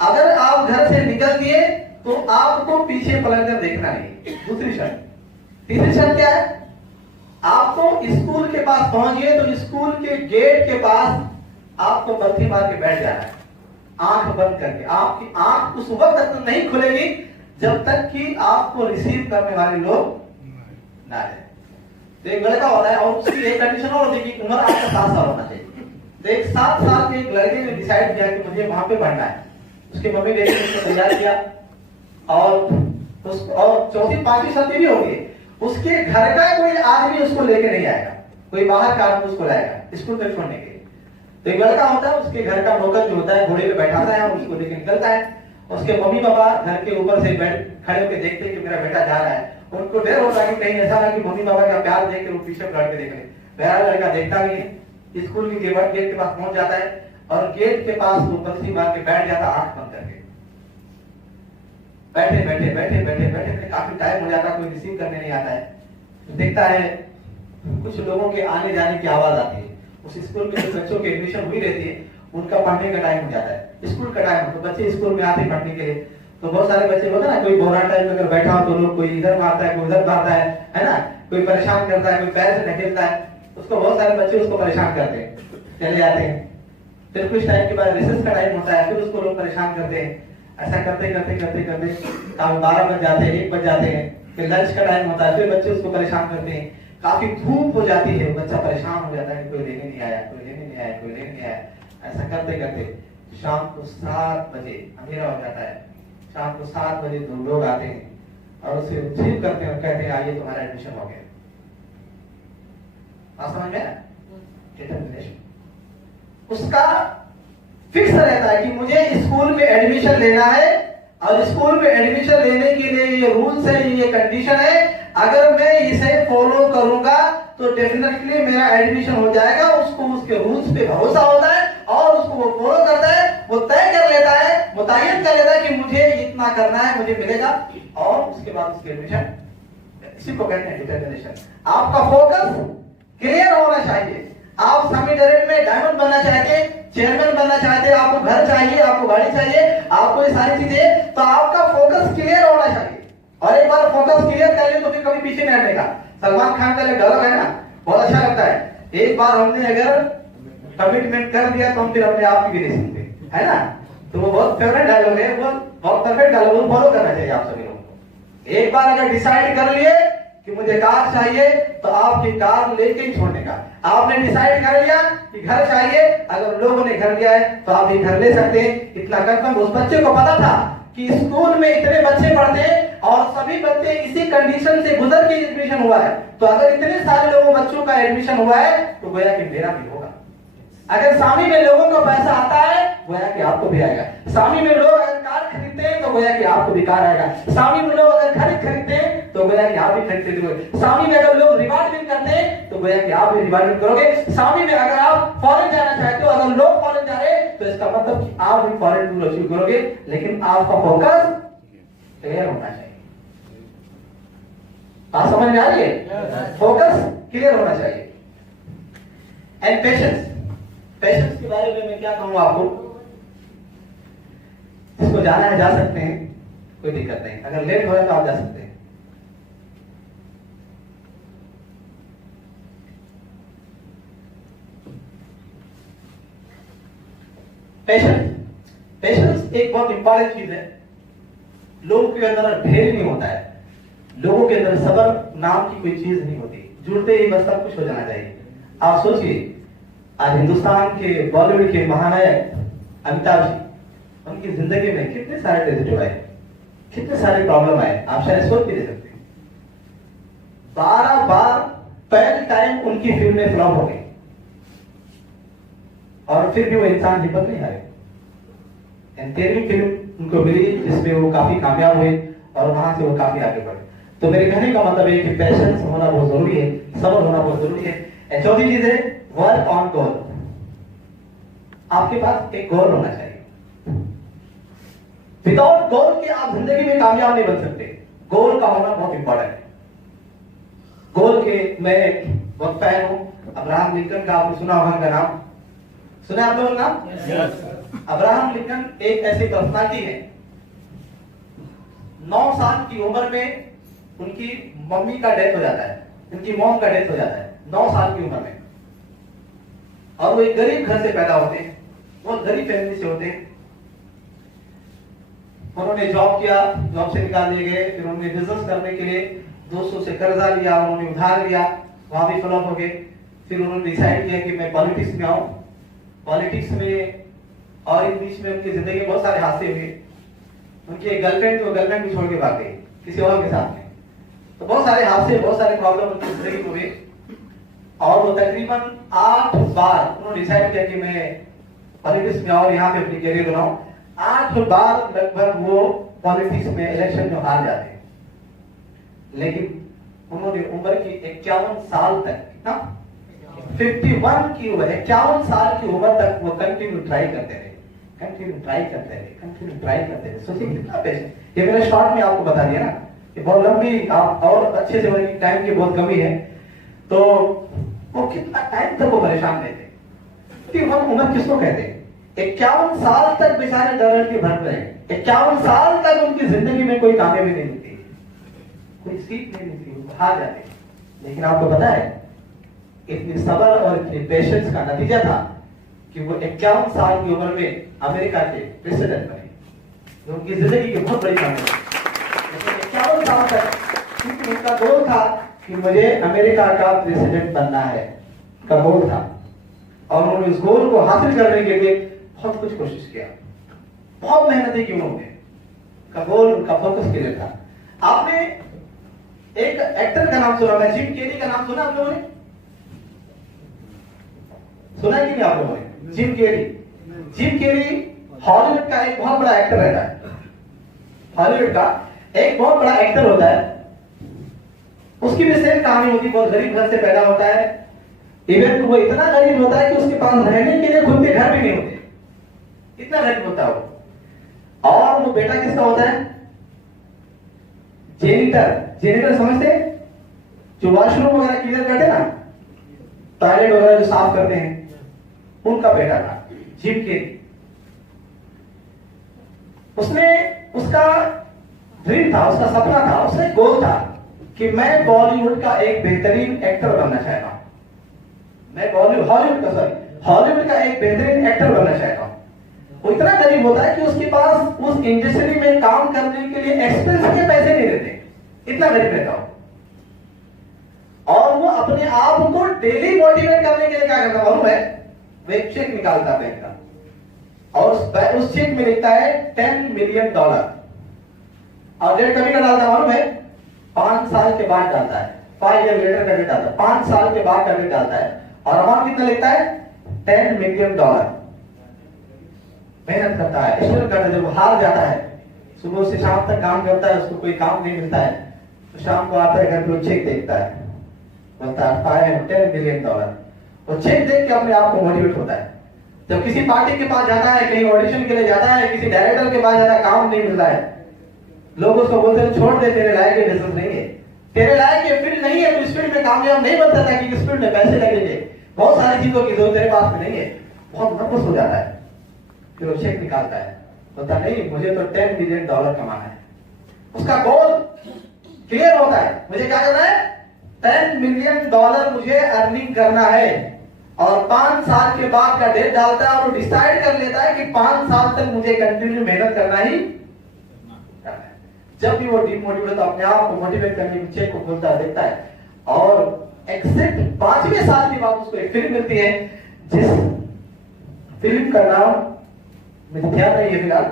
अगर आप घर से निकल दिए तो आपको पीछे पलटकर देखना नहीं, दूसरी शर्त। तीसरी शर्त क्या है, आपको स्कूल के पास पहुंच गए तो स्कूल के गेट के पास आपको बत्ती मार के बैठ जाना है, आंख बंद करके। आपकी आंख उस वक्त तक नहीं खुलेगी जब तक कि आपको रिसीव करने वाले लोग ना आए। तो एक लड़का होता है और उसकी एक कंडीशन और होती है कि उम्र आपका 7 साल होना चाहिए। तो एक 7 साल के एक लड़के ने डिसाइड किया कि मुझे वहां पे पढ़ना है। उसके मम्मी डैडी ने उसको तैयार किया और चौथी 5वीं शर्त भी होगी, उसके घर का कोई आदमी उसको लेके नहीं आएगा, कोई बाहर का आदमी उसको लाएगा स्कूल तक छोड़ने के लिए। तो एक लड़का होता है, उसके घर का नौकर जो होता है घोड़े पे बैठाता है और उसको लेके निकलता है। उसके मम्मी पापा घर के ऊपर से बैठ खड़े होकर देखते हैं कि मेरा बेटा जा रहा है। उनको डर होता है कि कहीं ऐसा ना कि मम्मी पापा का प्यार देख के वो पीछे पलट के देख ले। मेरा लड़का देखता नहीं है, स्कूल के गेट के पास पहुंच जाता है और गेट के पास वो बत्ती मार के बैठ जाता, आंख बंद करके। बैठे बैठे बैठे बैठे बैठे काफी टाइम हो जाता, कोई रिसीव करने नहीं आता है। देखता है कुछ लोगों के आने जाने की आवाज आती है। उस स्कूल में जो बच्चों की एडमिशन हुई रहती है उनका पढ़ने का टाइम हो जाता है, स्कूल का टाइम। तो बच्चे स्कूल में आते हैं पढ़ने के लिए, तो बहुत सारे बच्चे होते हैं ना, कोई बोरा टाइम में अगर बैठा हो तो लोग कोई इधर मारता है, कोई उधर मारता है ना, कोई परेशान करता है, कोई पैर से ढकेलता है, उसको बहुत सारे बच्चे उसको परेशान करते हैं, चले जाते हैं। फिर कुछ टाइम के बाद रिसेस का टाइम होता है, फिर उसको लोग परेशान करते हैं। ऐसा करते करते करते करते 12 बज जाते हैं, 1 बज जाते हैं। फिर लंच का टाइम होता है, फिर बच्चे उसको परेशान करते हैं। काफी धूप हो जाती है, बच्चा परेशान हो जाता है, कोई लेने नहीं आया, कोई लेने नहीं आया, कोई लेने नहीं आया। ऐसा करते करते शाम को 7 बजे अंधेरा हो जाता है। शाम को 7 बजे 2 लोग आते हैं और उसे रिसीव करते हैं और कहते हैं आइए तुम्हारा एडमिशन हो गया। समझ में आया? उसका फिक्स रहता है कि मुझे स्कूल में एडमिशन लेना है और स्कूल में एडमिशन लेने के लिए ये रूल्स है, ये कंडीशन है। अगर मैं इसे फॉलो करूंगा तो डेफिनेटली मेरा एडमिशन हो जाएगा। उसको उसके रूल्स पे भरोसा होता है और उसको वो फॉलो करता है, वो तय कर लेता है, मुतय्यन कर लेता है कि मुझे इतना करना है, मुझे मिलेगा, और उसके बाद उसके एडमिशन। इसी को कहते हैं डिटरमिनेशन। आपका फोकस क्लियर होना चाहिए। आप समी डायरेक्ट में डायमंड बनना चाहते हैं, चेयरमैन बनना चाहते हैं, आपको घर चाहिए, आपको गाड़ी चाहिए, आपको ये सारी चीजें, तो आपका फोकस क्लियर होना चाहिए। और एक बार फोकस क्लियर कर ले तो फिर कभी पीछे नहीं हटेगा। सलमान खान का एक डायलॉग है ना, बहुत अच्छा लगता है, एक बार हमने अगर कमिटमेंट कर दिया तो हम फिर अपने आप की भी नहीं सुनते, है ना। तो वो बहुत फेवरेट डायलॉग है, वो बहुत परफेक्ट डायलॉग, वो फॉलो करना चाहिए आप सभी लोगों को। एक बार अगर डिसाइड कर लिए कि मुझे कार चाहिए तो आपकी कार लेके ही छोड़ने का। आपने डिसाइड कर लिया कि घर चाहिए, अगर लोगों ने घर लिया है तो आप भी घर ले सकते हैं। इतना कंफर्म उस बच्चे को पता था कि स्कूल में इतने बच्चे पढ़ते हैं और सभी बच्चे इसी कंडीशन से गुजर के एडमिशन हुआ है, तो अगर इतने सारे लोगों बच्चों का एडमिशन हुआ है तो गोया कि मेरा भी होगा। अगर सामी में लोगों को पैसा आता है गोया कि आपको भी आएगा। सामी में लोग अगर कार खरीदते हैं तो गोया कि आपको भी कार आएगा। सामी में लोग अगर घर खरीदते हैं तो गोया कि आप भी खरीदते। सामी में अगर लोग रिवार्ड करते हैं तो गोया कि आप भी रिवार्ड करोगे। सामी में अगर आप फॉरेन जाना चाहते हो, अगर लोग फॉरेन जा रहे हैं तो इसका मतलब कि आप भी फॉरेन टूर अचीव करोगे, लेकिन आपका फोकस क्लियर होना चाहिए। बात समझ में आ रही है? फोकस क्लियर होना चाहिए। And patience. पेशेंस के बारे में मैं क्या कहूं आपको, इसको जाना है जा सकते हैं, कोई दिक्कत नहीं। अगर लेट हो रहा है तो आप जा सकते हैं। पेशेंस, पेशेंस एक बहुत इंपॉर्टेंट चीज है। लोगों के अंदर ढेर नहीं होता है, लोगों के अंदर सब्र नाम की कोई चीज नहीं होती। जुड़ते ही बस सब कुछ हो जाना चाहिए। आप सोचिए, आज हिंदुस्तान के बॉलीवुड के महानायक अमिताभ जी, उनकी जिंदगी में कितने सारे डेजर्ट हुए, कितने सारे प्रॉब्लम आए, आप शायद सोच भी दे सकते हैं। 12 बार पहले टाइम उनकी फिल्में फ्लॉप हो गई और फिर भी वो इंसान हिम्मत नहीं हारे। 13वीं फिल्म उनको मिली जिसमें वो काफी कामयाब हुए और वहां से वो काफी आगे बढ़े। तो मेरे कहने का मतलब है कि पैशंस होना बहुत जरूरी है, सब्र होना बहुत जरूरी है। चौथी चीज है वर्क ऑन गोल। आपके पास एक गोल होना चाहिए। विदाउट गोल के आप जिंदगी में कामयाब नहीं बन सकते। गोल का होना बहुत इंपॉर्टेंट है। गोल के मैं बहुत फैन हूं अब्राहम लिंकन का। आपने सुना होगा उनका नाम, सुना आप लोगों का नाम? yes. अब्राहम लिंकन एक ऐसी पर्सनालिटी है, 9 साल की उम्र में उनकी मम्मी का डेथ हो जाता है, उनकी मॉम का डेथ हो जाता है 9 साल की उम्र में। और वो एक गरीब घर से पैदा होते हैं, बहुत गरीब फैमिली से होते हैं। उन्होंने जॉब किया, जॉब से निकाल दिए गए, फिर उन्होंने बिजनेस करने के लिए दोस्तों से कर्जा लिया, उन्होंने उधार लिया, वहां भी फ्लॉप हो गए। फिर उन्होंने डिसाइड किया कि मैं पॉलिटिक्स में आऊं। पॉलिटिक्स में और इस बीच में उनकी जिंदगी में बहुत सारे हादसे हुए। उनकी एक गर्लफ्रेंड थी, वो गर्लफ्रेंड भी छोड़ के भाग गई किसी और के साथ में। तो बहुत सारे हादसे, बहुत सारे प्रॉब्लम उनकी जिंदगी में हुए और वो तकरीबन 8 बार उन्होंने डिसाइड किया कि मैं पॉलिटिक्स में और यहाँ पे अपनी कैरियर बनाऊं। 8 बार लगभग वो पॉलिटिक्स में इलेक्शन में हार जाते हैं, लेकिन उन्होंने उम्र की 51 साल तक, कितना 51 की उम्र, 51 साल की उम्र तक वो कंटिन्यू ट्राई करते रहे, कंटिन्यू ट्राई करते रहे, कंटिन्यू ट्राई करते रहे। सोचिए कितना पेशेंस। ये मैंने शॉर्ट में आपको बता दिया ना, ये बहुत लंबी आप और अच्छे से बनेगी, टाइम की बहुत कमी है। तो वो कितना टाइम तक वो परेशान रहते। उम्र किसको कहते हैं? 51 साल तक बेचारे डर के भर रहे। 51 साल तक उनकी जिंदगी में कोई कामयाबी नहीं मिलती, कोई सीख नहीं मिलती, वो हार जाते। लेकिन आपको पता है इतनी सब्र और इतनी पेशेंस का नतीजा था कि वो 51 साल की उम्र में अमेरिका के प्रेसिडेंट बने, जो उनकी जिंदगी की बहुत बड़ी कामयाबी। 51 साल तक क्योंकि उनका गोल था कि मुझे अमेरिका का प्रेसिडेंट बनना है, का गोल था। और उन्होंने उस गोल को हासिल करने के लिए बहुत कुछ कोशिश किया, बहुत मेहनत की उन्होंने। का गोल उनका फोकस क्लियर था। आपने एक एक्टर का नाम सुना होगा, जिम कैरी का नाम सुना आप लोगों ने? सुना कि नहीं आप लोगों ने? Jim Carrey. Jim Carrey Hollywood का एक बहुत बड़ा एक्टर रहता है। हॉलीवुड का एक बहुत बड़ा एक्टर होता है। उसकी भी सेम कहानी होती है, बहुत गरीब घर से पैदा होता है। इवन वो इतना गरीब होता है कि उसके पास रहने के लिए खुद के घर भी नहीं होते, इतना गरीब होता है वो। और वो बेटा किसका होता है? जेनिटर। जेनिटर समझते हैं? जो वॉशरूम वगैरह क्लीयर करते ना, टॉयलेट वगैरह जो साफ करते हैं, उनका बेटा था जिम कैरी। उसने, उसका ड्रीम था, उसका सपना था, उसका गोल था कि मैं बॉलीवुड का एक बेहतरीन एक्टर बनना चाहता हूं। मैं हॉलीवुड का एक बेहतरीन एक्टर बनना चाहता हूं। वो इतना गरीब होता है कि उसके पास उस इंडस्ट्री में काम करने के लिए एक्सपेंस के पैसे नहीं रहते, इतना गरीब रहता हूं। और वो अपने आप को डेली मोटिवेट करने के लिए क्या करता मालूम है? वो एक चेक निकालता बैंक का और उस चेक में लिखता है $10 मिलियन। और डेट कभी का डालता मालूम है? 5 साल के बाद डालता है। 5 ईयर लेटर का डेट डालता है, 5 साल के बाद का डेट डालता है। और अमाउंट कितना लिखता है? $10 मिलियन। मेहनत करता है, स्ट्रगल करता है। जब हार जाता है, सुबह से शाम तक काम करता है, उसको कोई काम नहीं मिलता है, तो शाम को आता है घर पे चेक देखता है, बोलता है $10 मिलियन। वो चेक देख के अपने आप को मोटिवेट होता है। जब किसी पार्टी के पास जाता है, कहीं ऑडिशन के लिए जाता है, किसी डायरेक्टर के पास जाता है, काम नहीं मिलता है, लोग उसको बोलते हैं छोड़ दे, तेरे लायक ये बिजनेस नहीं है, तेरे लायक ये फील्ड नहीं है, तो इस फील्ड में कामयाब नहीं बन सकता कि इस फील्ड में पैसे लगेंगे, बहुत सारी चीजों की जरूरत तेरे पास में नहीं है। बहुत नर्वस हो जाता है। फिर वो चेक निकालता है, बोलता नहीं, मुझे तो $10 मिलियन कमाना है। उसका गोल क्लियर होता है, मुझे क्या करना है? $10 मिलियन मुझे अर्निंग करना है। और 5 साल के बाद का डेट डालता है और वो डिसाइड कर लेता है कि 5 साल तक मुझे कंटिन्यू मेहनत करना ही करना है। जब भी वो डिमोटिवेट होता है, अपने आप को मोटिवेट करने की चेक को खोलता है, देखता है, और एक्सेप्ट 5वें साल के बाद उसको एक फिल्म मिलती है, जिस फिल्म का नाम मुझे ध्यान नहीं है फिलहाल,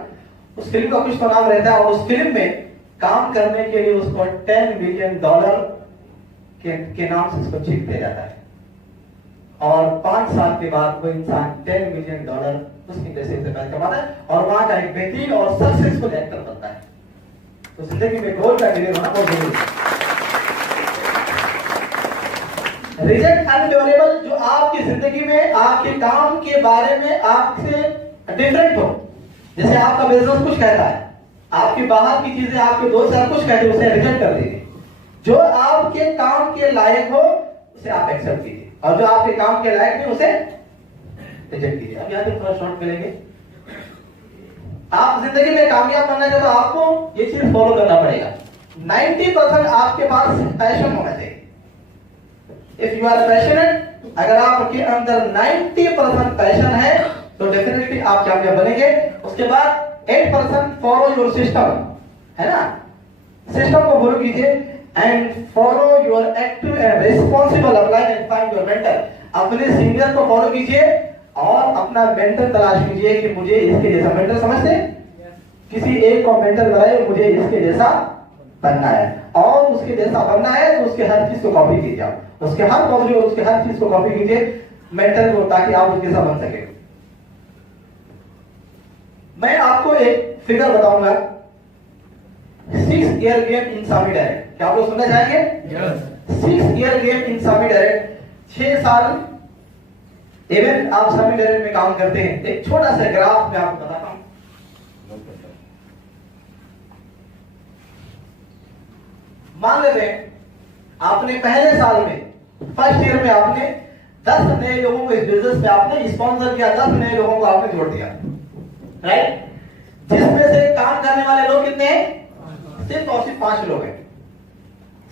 उस फिल्म का कुछ तो नाम रहता है। और उस फिल्म में काम करने के लिए उसको $10 बिलियन के नाम से उसको चेक दिया जाता है, और 5 साल के बाद वो इंसान $10 बिलियन उसकी पैसे से पैसा कमाता है और वहां का एक बेहतरीन और सक्सेसफुल एक्टर बनता है। तो जिंदगी में गोल का क्लियर होना बहुत जरूरी है। रिजेक्ट अनफेवरेबल, जो आपकी जिंदगी में आपके काम के बारे में आपसे डिफरेंट हो, जैसे आपका बिजनेस कुछ कहता है, आपकी बाहर की चीजें आपके दोस्त कुछ कहते हैं, उसे रिजेक्ट कर दीजिए। जो आपके काम के लायक हो उसे आप एक्सेप्ट कीजिए, और जो आपके काम के लायक नहीं उसे रिजेक्ट कीजिए। अब यहाँ पे थोड़ा शॉर्ट मिलेंगे। आप जिंदगी में कामयाब बनना है तो आपको ये चीज फॉलो करना पड़ेगा। 90% आपके पास पैशन होना चाहिए। इफ यू आर पैशनेट, अगर आपके अंदर 90% पैशन है तो डेफिनेटली आप कामयाब बनेंगे। उसके बाद 8% फॉलो योर सिस्टम, है ना, सिस्टम को फॉलो कीजिए। And follow your active and responsible apply and find your mentor. अपने सीनियर को फॉलो कीजिए और अपना मेंटर तलाश कीजिए कि मुझे इसके जैसा मेंटर, समझते, किसी एक को मेंटर बनाए, मुझे इसके जैसा बनना है, और उसके जैसा बनना है तो उसके हर चीज को कॉपी कीजिए। आप उसके हर पॉजिटिव और उसके हर चीज को कॉपी कीजिए मेंटर को, ताकि आप उसके जैसा बन सके। मैं आपको एक फिगर बताऊंगा, 6 year game in Sami direct. क्या आप लोग सुनना चाहेंगे? 6 year game in Sami direct, 6 साल इवन आप सामी डायरेक्ट में काम करते हैं। एक छोटा सा ग्राफ मैं आपको बताता हूं। मान लेते हैं आपने पहले साल में, फर्स्ट ईयर में आपने 10 नए लोगों को इस बिजनेस में आपने स्पॉन्सर किया, 10 नए लोगों को आपने जोड़ दिया, राइट? जिसमें से काम करने वाले लोग कितने हैं? सिर्फ और सिर्फ 5 लोग हैं।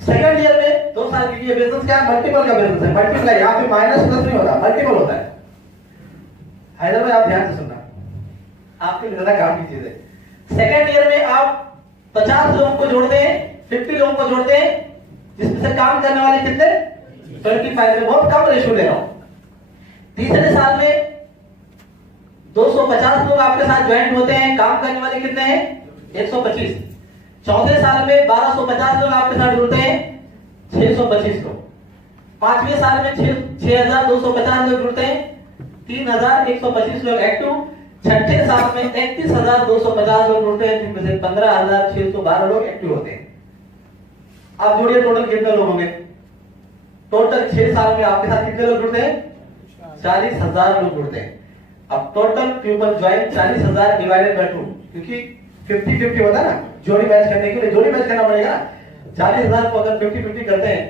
सेकंड ईयर में 2 साल के लिए बिजनेस क्या है? मल्टीपल का बिजनेस है। मल्टीपल यहाँ पे माइनस प्लस नहीं होता, मल्टीपल होता है। हैदराबाद, आप ध्यान से सुनना, आपके लिए ज्यादा काम की चीज है। सेकंड ईयर में आप 50 लोगों को जोड़ते हैं, 50 लोगों को जोड़ते हैं, जिसमें से काम करने वाले कितने? 25 में, बहुत कम रेशियो ले रहा हूं। तीसरे साल में 250 लोग आपके साथ ज्वाइन होते हैं, काम करने वाले कितने हैं? 125। चौथे साल में 1250 लोग आपके साथ जुड़ते हैं, 625 लोग। पांचवें साल में 6250 लोग जुड़ते हैं, 3125 लोग एक्टिव। छठे साल में 31250 लोग जुड़ते हैं, जिनमें से 15612 लोग एक्टिव होते हैं। आप जोड़िए टोटल कितने लोग होंगे? टोटल 6 साल में आपके साथ कितने लोग जुड़ते हैं? 40,000 लोग जुड़ते हैं। अब total people join 40,000 divided by 2, क्योंकि 50-50 होता है ना, जोड़ी मैच करने के लिए जोड़ी मैच करना पड़ेगा। 40,000 को अगर 50-50 करते हैं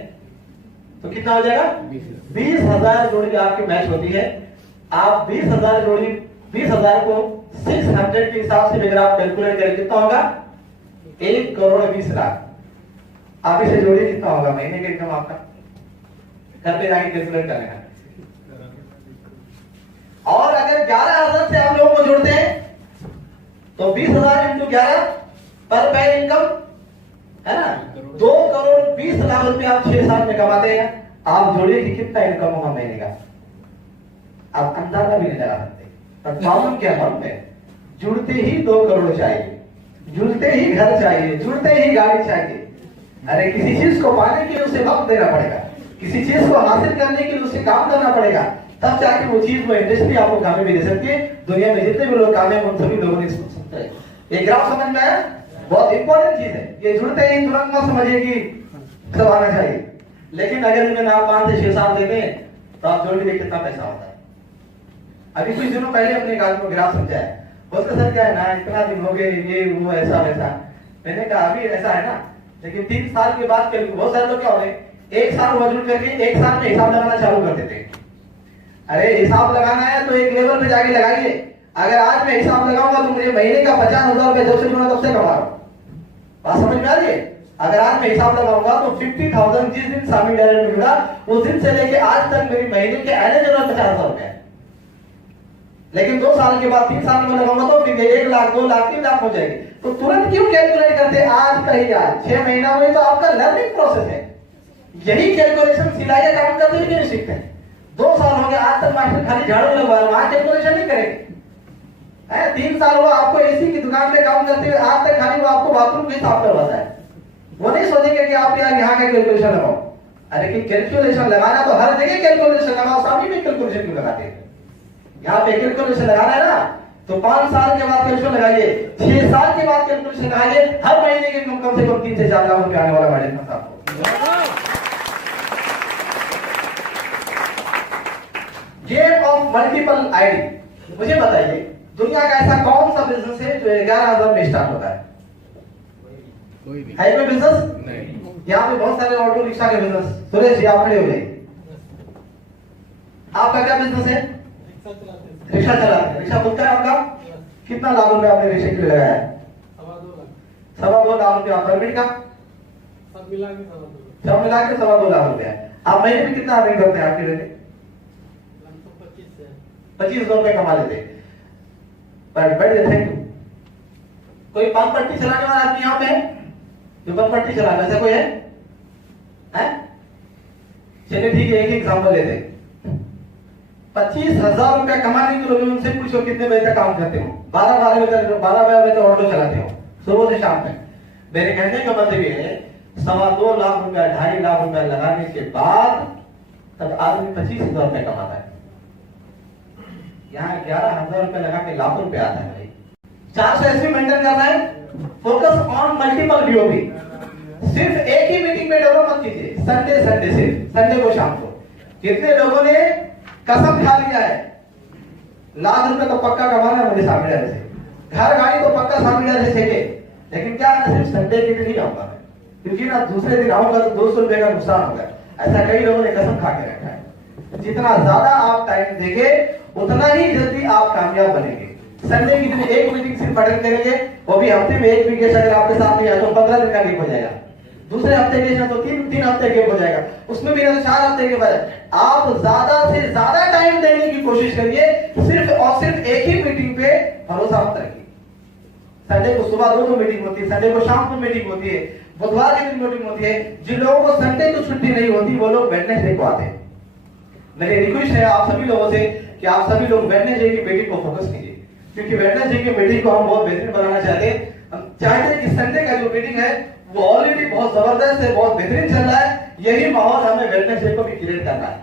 तो कितना हो जाएगा? 20,000 जोड़ी आपकी मैच होती है। आप 20,000 जोड़ी, 20,000 को 600 के हिसाब से अगर आप कैलकुलेट करें कितना होगा? 1,20,00,000। आप इसे जोड़िए, कितना होगा महीने का इनकम आपका? घर पे जाके कैलकुलेट कर लेना। और अगर 11,000 से आप लोगों को जोड़ते हैं तो 20,000 इंटू 11 पर पैर इनकम, है ना, 2,20,00,000 रुपए आप 6 साल में कमाते हैं। आप जोड़िए कि कितना इनकम होगा महीने का, आप अंदाजा भी नहीं लगा सकते। पर प्रॉब्लम क्या है? जुड़ते ही 2 करोड़ चाहिए, जुड़ते ही घर चाहिए, जुड़ते ही गाड़ी चाहिए। अरे किसी चीज को पाने के लिए उसे वक्त देना पड़ेगा, किसी चीज को हासिल करने के लिए उसे काम करना पड़ेगा, तब जाके वो चीज, वो इंडस्ट्री आपको कामयाबी दे सकती है। दुनिया में जितने भी लोग कामयाब उन सभी लोगों ने सुनते हैं। ये ग्राफ समझ में आया? बहुत इंपॉर्टेंट चीज है ये। जुड़ते ही तुरंत मत समझिए कि सब आना चाहिए, लेकिन अगर इनमें आप 5 से 6 साल देते हैं तो आप जोड़ लीजिए कितना पैसा होता है। अभी कुछ दिनों पहले अपने गांव को ग्राफ समझाया, उसका सर क्या है ना, इतना दिन हो गए, ये वो ऐसा वैसा। मैंने कहा अभी ऐसा है ना, लेकिन 3 साल के बाद बहुत सारे लोग क्या हो रहे हैं, 1 साल मजदूर करके 1 साल में हिसाब लगाना चालू कर देते हैं। अरे हिसाब लगाना है तो एक लेवल पे जाके लगाइए। अगर आज मैं हिसाब लगाऊंगा तो मुझे महीने का 50,000 रुपए जब से जुड़ा तब से कमा रहा हूं। बात समझ में आ रही है? अगर आज मैं हिसाब लगाऊंगा तो 50,000 जिस दिन सामी डायरेक्ट में जुड़ा उस दिन से लेके आज तक मेरी महीने के एवरेज 50,000 रुपए है। लेकिन 2 साल के बाद 3 साल में लगाऊंगा तो फिर 1 लाख 2 लाख 3 लाख हो जाएगी। तो तुरंत क्यों कैलकुलेट करते? आज का ही आज 6 महीना हुए तो आपका लर्निंग प्रोसेस है। यही कैलकुलेशन सिलाई का काम करते हुए नहीं सीखते हैं। 2 साल हो गए आज तक मास्टर खाली झाड़ू लगवा रहा है, वहां कैलकुलेशन नहीं करेंगे। है। 3 साल हुआ आपको एसी की दुकान पे काम करते हुए, आज तक खाली वो आपको बाथरूम भी साफ करवाता है। वो नहीं सोचेंगे कि आप यार यहाँ का कैलकुलेशन लगाओ। अरे कि कैलकुलेशन लगाना तो हर जगह कैलकुलेशन लगाओ, सामने में कैलकुलेशन क्यों लगाते हैं? यहाँ पे कैलकुलेशन लगाना है ना तो 5 साल के बाद कैलकुलेशन लगाइए, 6 साल के बाद कैलकुलेशन लगाइए, हर महीने के कम से कम 3 से 4 लाख रुपए आने वाला मैडम साहब। Game of multiple ID. मुझे बताइए दुनिया का ऐसा कौन सा बिजनेस है जो 11,000 में स्टार्ट होता है? कोई भी है कोई बिजनेस? नहीं। यहाँ पे बहुत सारे ऑटो रिक्शा के बिजनेस। सुरेश जी आप खड़े हो गए, आपका क्या बिजनेस है? रिक्शा चलाते हैं। रिक्शा खुद का है आपका? कितना लाख रुपए आपने रिक्शे के लिए लगाया है? 2.25 लाख रुपया। परमिट का सब मिला के 2.25 लाख रुपया। आप महीने में कितना अर्निंग करते हैं? आपके लिए 25 रुपए कमा लेते हैं। बैठ जाए। Thank you. कोई पंप पट्टी चलाने वाला आदमी यहाँ पे है जो पंप पट्टी चला ऐसा कोई है? चलिए ठीक है, एक एग्जांपल लेते हैं। 25,000 रुपया कमाने के लिए उनसे पूछो कितने बजे तक काम करते हो? 12 बजे तक ऑटो चलाते हो सुबह से शाम तक। मेरे कहने का मतलब ये है 2.25 लाख रुपया 2.5 लाख रुपया लगाने के बाद तब आदमी 25,000 रुपया कमाता है। यहाँ 11,000 रुपया लगा के लाख रुपया आता है भाई। 480 मेंटेन करना है। Focus on multiple BOP. सिर्फ एक ही मीटिंग में डेवलप मत कीजिए। संडे सिर्फ संडे को शाम को। कितने लोगों ने कसम खा लिया है लाख रुपए तो पक्का कमाना है मुझे सामने से, घर गाड़ी तो पक्का सामने से चाहिए, लेकिन क्या है सिर्फ संडे के दिन ही आऊंगा क्योंकि ना दूसरे दिन आऊंगा तो 200 रुपए का नुकसान होगा। ऐसा कई लोगों ने कसम खा के रखा है। जितना ज्यादा आप टाइम देंगे उतना ही जल्दी आप कामयाब बनेंगे। संडे की दिन एक मीटिंग सिर्फ अटेंड करेंगे, वो भी हफ्ते में एक वीकेंड अगर आपके सामने आए तो 15 दिन का वीक हो जाएगा। दूसरे हफ्ते के तो 3 हफ्ते गेप हो जाएगा, उसमें भी 4 हफ्ते के बाद आप ज्यादा से ज्यादा टाइम देने की कोशिश करिए। सिर्फ और सिर्फ एक ही मीटिंग पे भरोसा मत रखिए। संडे को सुबह 2 मीटिंग होती है, संडे को शाम को मीटिंग होती है, बुधवार के दिन मीटिंग होती है। जिन लोगों को संडे को छुट्टी नहीं होती वो लोग वेडनेसडे को आते हैं। मेरी रिक्वेस्ट है आप सभी लोगों से कि आप सभी लोग वेडनेसडे की मीटिंग को फोकस कीजिए, क्योंकि वेडनेसडे की मीटिंग को हम बहुत बेहतरीन बनाना चाहते हैं। हम चाहते हैं कि संडे का जो मीटिंग है वो ऑलरेडी बहुत जबरदस्त है, बहुत बेहतरीन चल रहा है। यही माहौल हमें वेडनेसडे को भी क्रिएट करना है।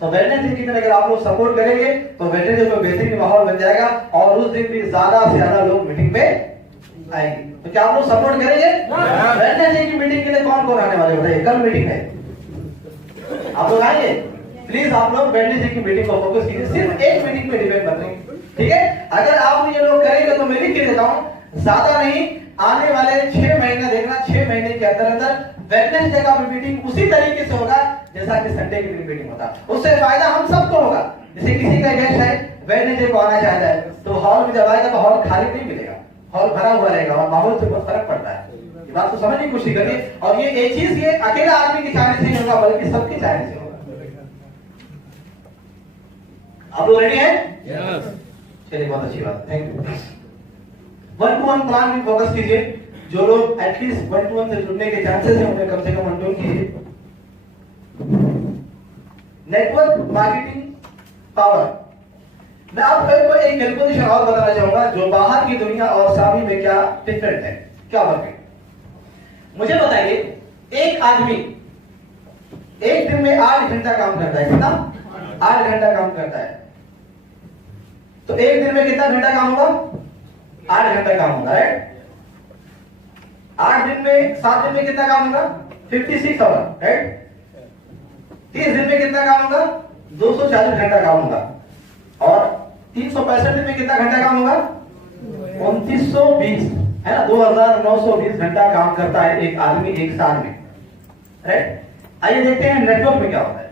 तो वेडनेसडे की तरह अगर आप लोग सपोर्ट करेंगे तो वेडनेसडे को बेहतरीन माहौल बन जाएगा और उस दिन भी ज्यादा से ज्यादा लोग मीटिंग में आएंगे। तो क्या आप लोग सपोर्ट करेंगे? वेडनेसडे की मीटिंग के लिए कौन कौन आने वाले बताइए? कल मीटिंग है, आप लोग आएंगे? प्लीज आप लोग वेडनेसडे की मीटिंग को फोकस कीजिए। सिर्फ एक मीटिंग पे डिपेंड मत रहिए, ठीक है? अगर आप ये लोग करेंगे तो मैं लिख के देता हूं, ज्यादा नहीं, आने वाले 6 महीने देखना, 6 महीने के अंदर अंदर वेडनेसडे का मीटिंग उसी तरीके से होगा जैसा कि संडे की मीटिंग होता। उससे फायदा हम सबको होगा। जैसे किसी का गेस्ट है वेडनेसडे को आना चाहता है तो हॉल में जब आएगा तो हॉल खाली नहीं मिलेगा, हॉल भरा हुआ रहेगा और माहौल से बहुत फर्क पड़ता है। ये बात तो समझने की कोशिश करिए। और ये एक चीज ये अकेला आदमी की चाहने से नहीं होगा बल्कि सबकी चाहने से होगा। आप लोग रेडी हैं? चलिए बहुत अच्छी बात, थैंक यू। 1-to-1 प्लान में फोकस कीजिए। जो लोग एटलीस्ट 1-to-1 से जुड़ने के चांसेस हैं उन्हें कम से कम 1-to-1 कीजिए। Network marketing power. मैं आपको एक कैलकुलेशन और बताना चाहूंगा जो बाहर की दुनिया और सामी में क्या डिफरेंट है, क्या फर्क है। मुझे बताइए एक आदमी एक दिन में 8 घंटा काम करता है। कितना? 8 घंटा काम करता है। तो एक दिन में कितना घंटा काम होगा? 8 घंटा काम होगा, राइट? 8 दिन में 7 दिन में कितना काम होगा? 56 आवर, राइट? 30 दिन में कितना काम होगा? 240 घंटा काम होगा। और 365 दिन में कितना घंटा काम होगा? 2920, है ना? 2920 घंटा काम करता है एक आदमी एक साल में, राइट? आइए देखते हैं नेटवर्क में क्या होता है।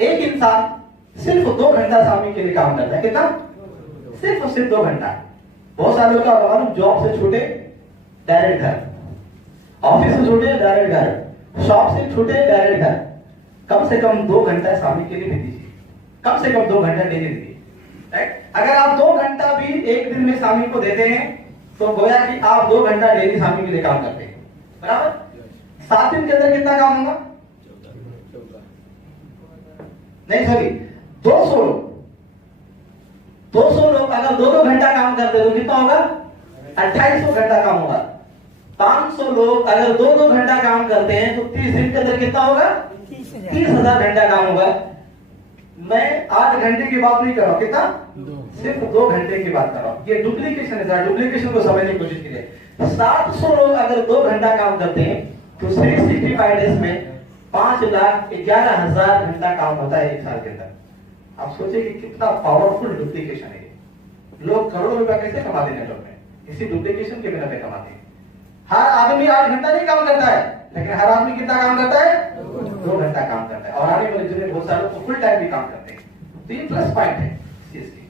एक इंसान सिर्फ 2 घंटा सामी के लिए काम करता है। कितना? सिर्फ 2 घंटा। बहुत सारे लोग का जॉब से छूटे डायरेक्ट घर, ऑफिस से छूटे डायरेक्ट घर, शॉप से छूटे डायरेक्ट घर। कम से कम 2 घंटा सामी के लिए भी दीजिए, कम से कम 2 घंटा डेली दीजिए, राइट? अगर आप 2 घंटा भी एक दिन में सामी को देते हैं तो गोया कि आप 2 घंटा डेली सामी के लिए काम करते हैं, बराबर? 7 दिन के अंदर कितना काम होगा? नहीं सॉरी 200 लोग 200 लोग अगर 2-2 घंटा काम करते हैं तो कितना होगा? 2800 घंटा काम होगा। 500 लोग अगर 2-2 घंटा काम करते हैं तो 30 दिन के अंदर कितना होगा? 30,000 घंटा काम होगा। मैं 8 घंटे की बात नहीं कर रहा हूं, कितना? सिर्फ 2 घंटे की बात कर रहा हूं। ये डुप्लीकेशन है, डुप्लीकेशन को समझने की कोशिश कीजिए। 700 लोग अगर 2 घंटा काम करते हैं तो 365 डेज में 5,11,000 घंटा काम होता है एक साल के अंदर। आप सोचिए कि कितना पावरफुल डुप्लीकेशन है ये। लोग करोड़ों रुपया कैसे कमाते हैं नेटवर्क में? इसी डुप्लीकेशन के बिना पे कमाते हैं। हर आदमी 8 घंटा नहीं काम करता है, लेकिन हर आदमी कितना काम करता है? 2 घंटा काम करता है। और आने वाले जितने बहुत सारे तो फुल टाइम भी काम करते हैं। तो ये प्लस पॉइंट है इस चीज की।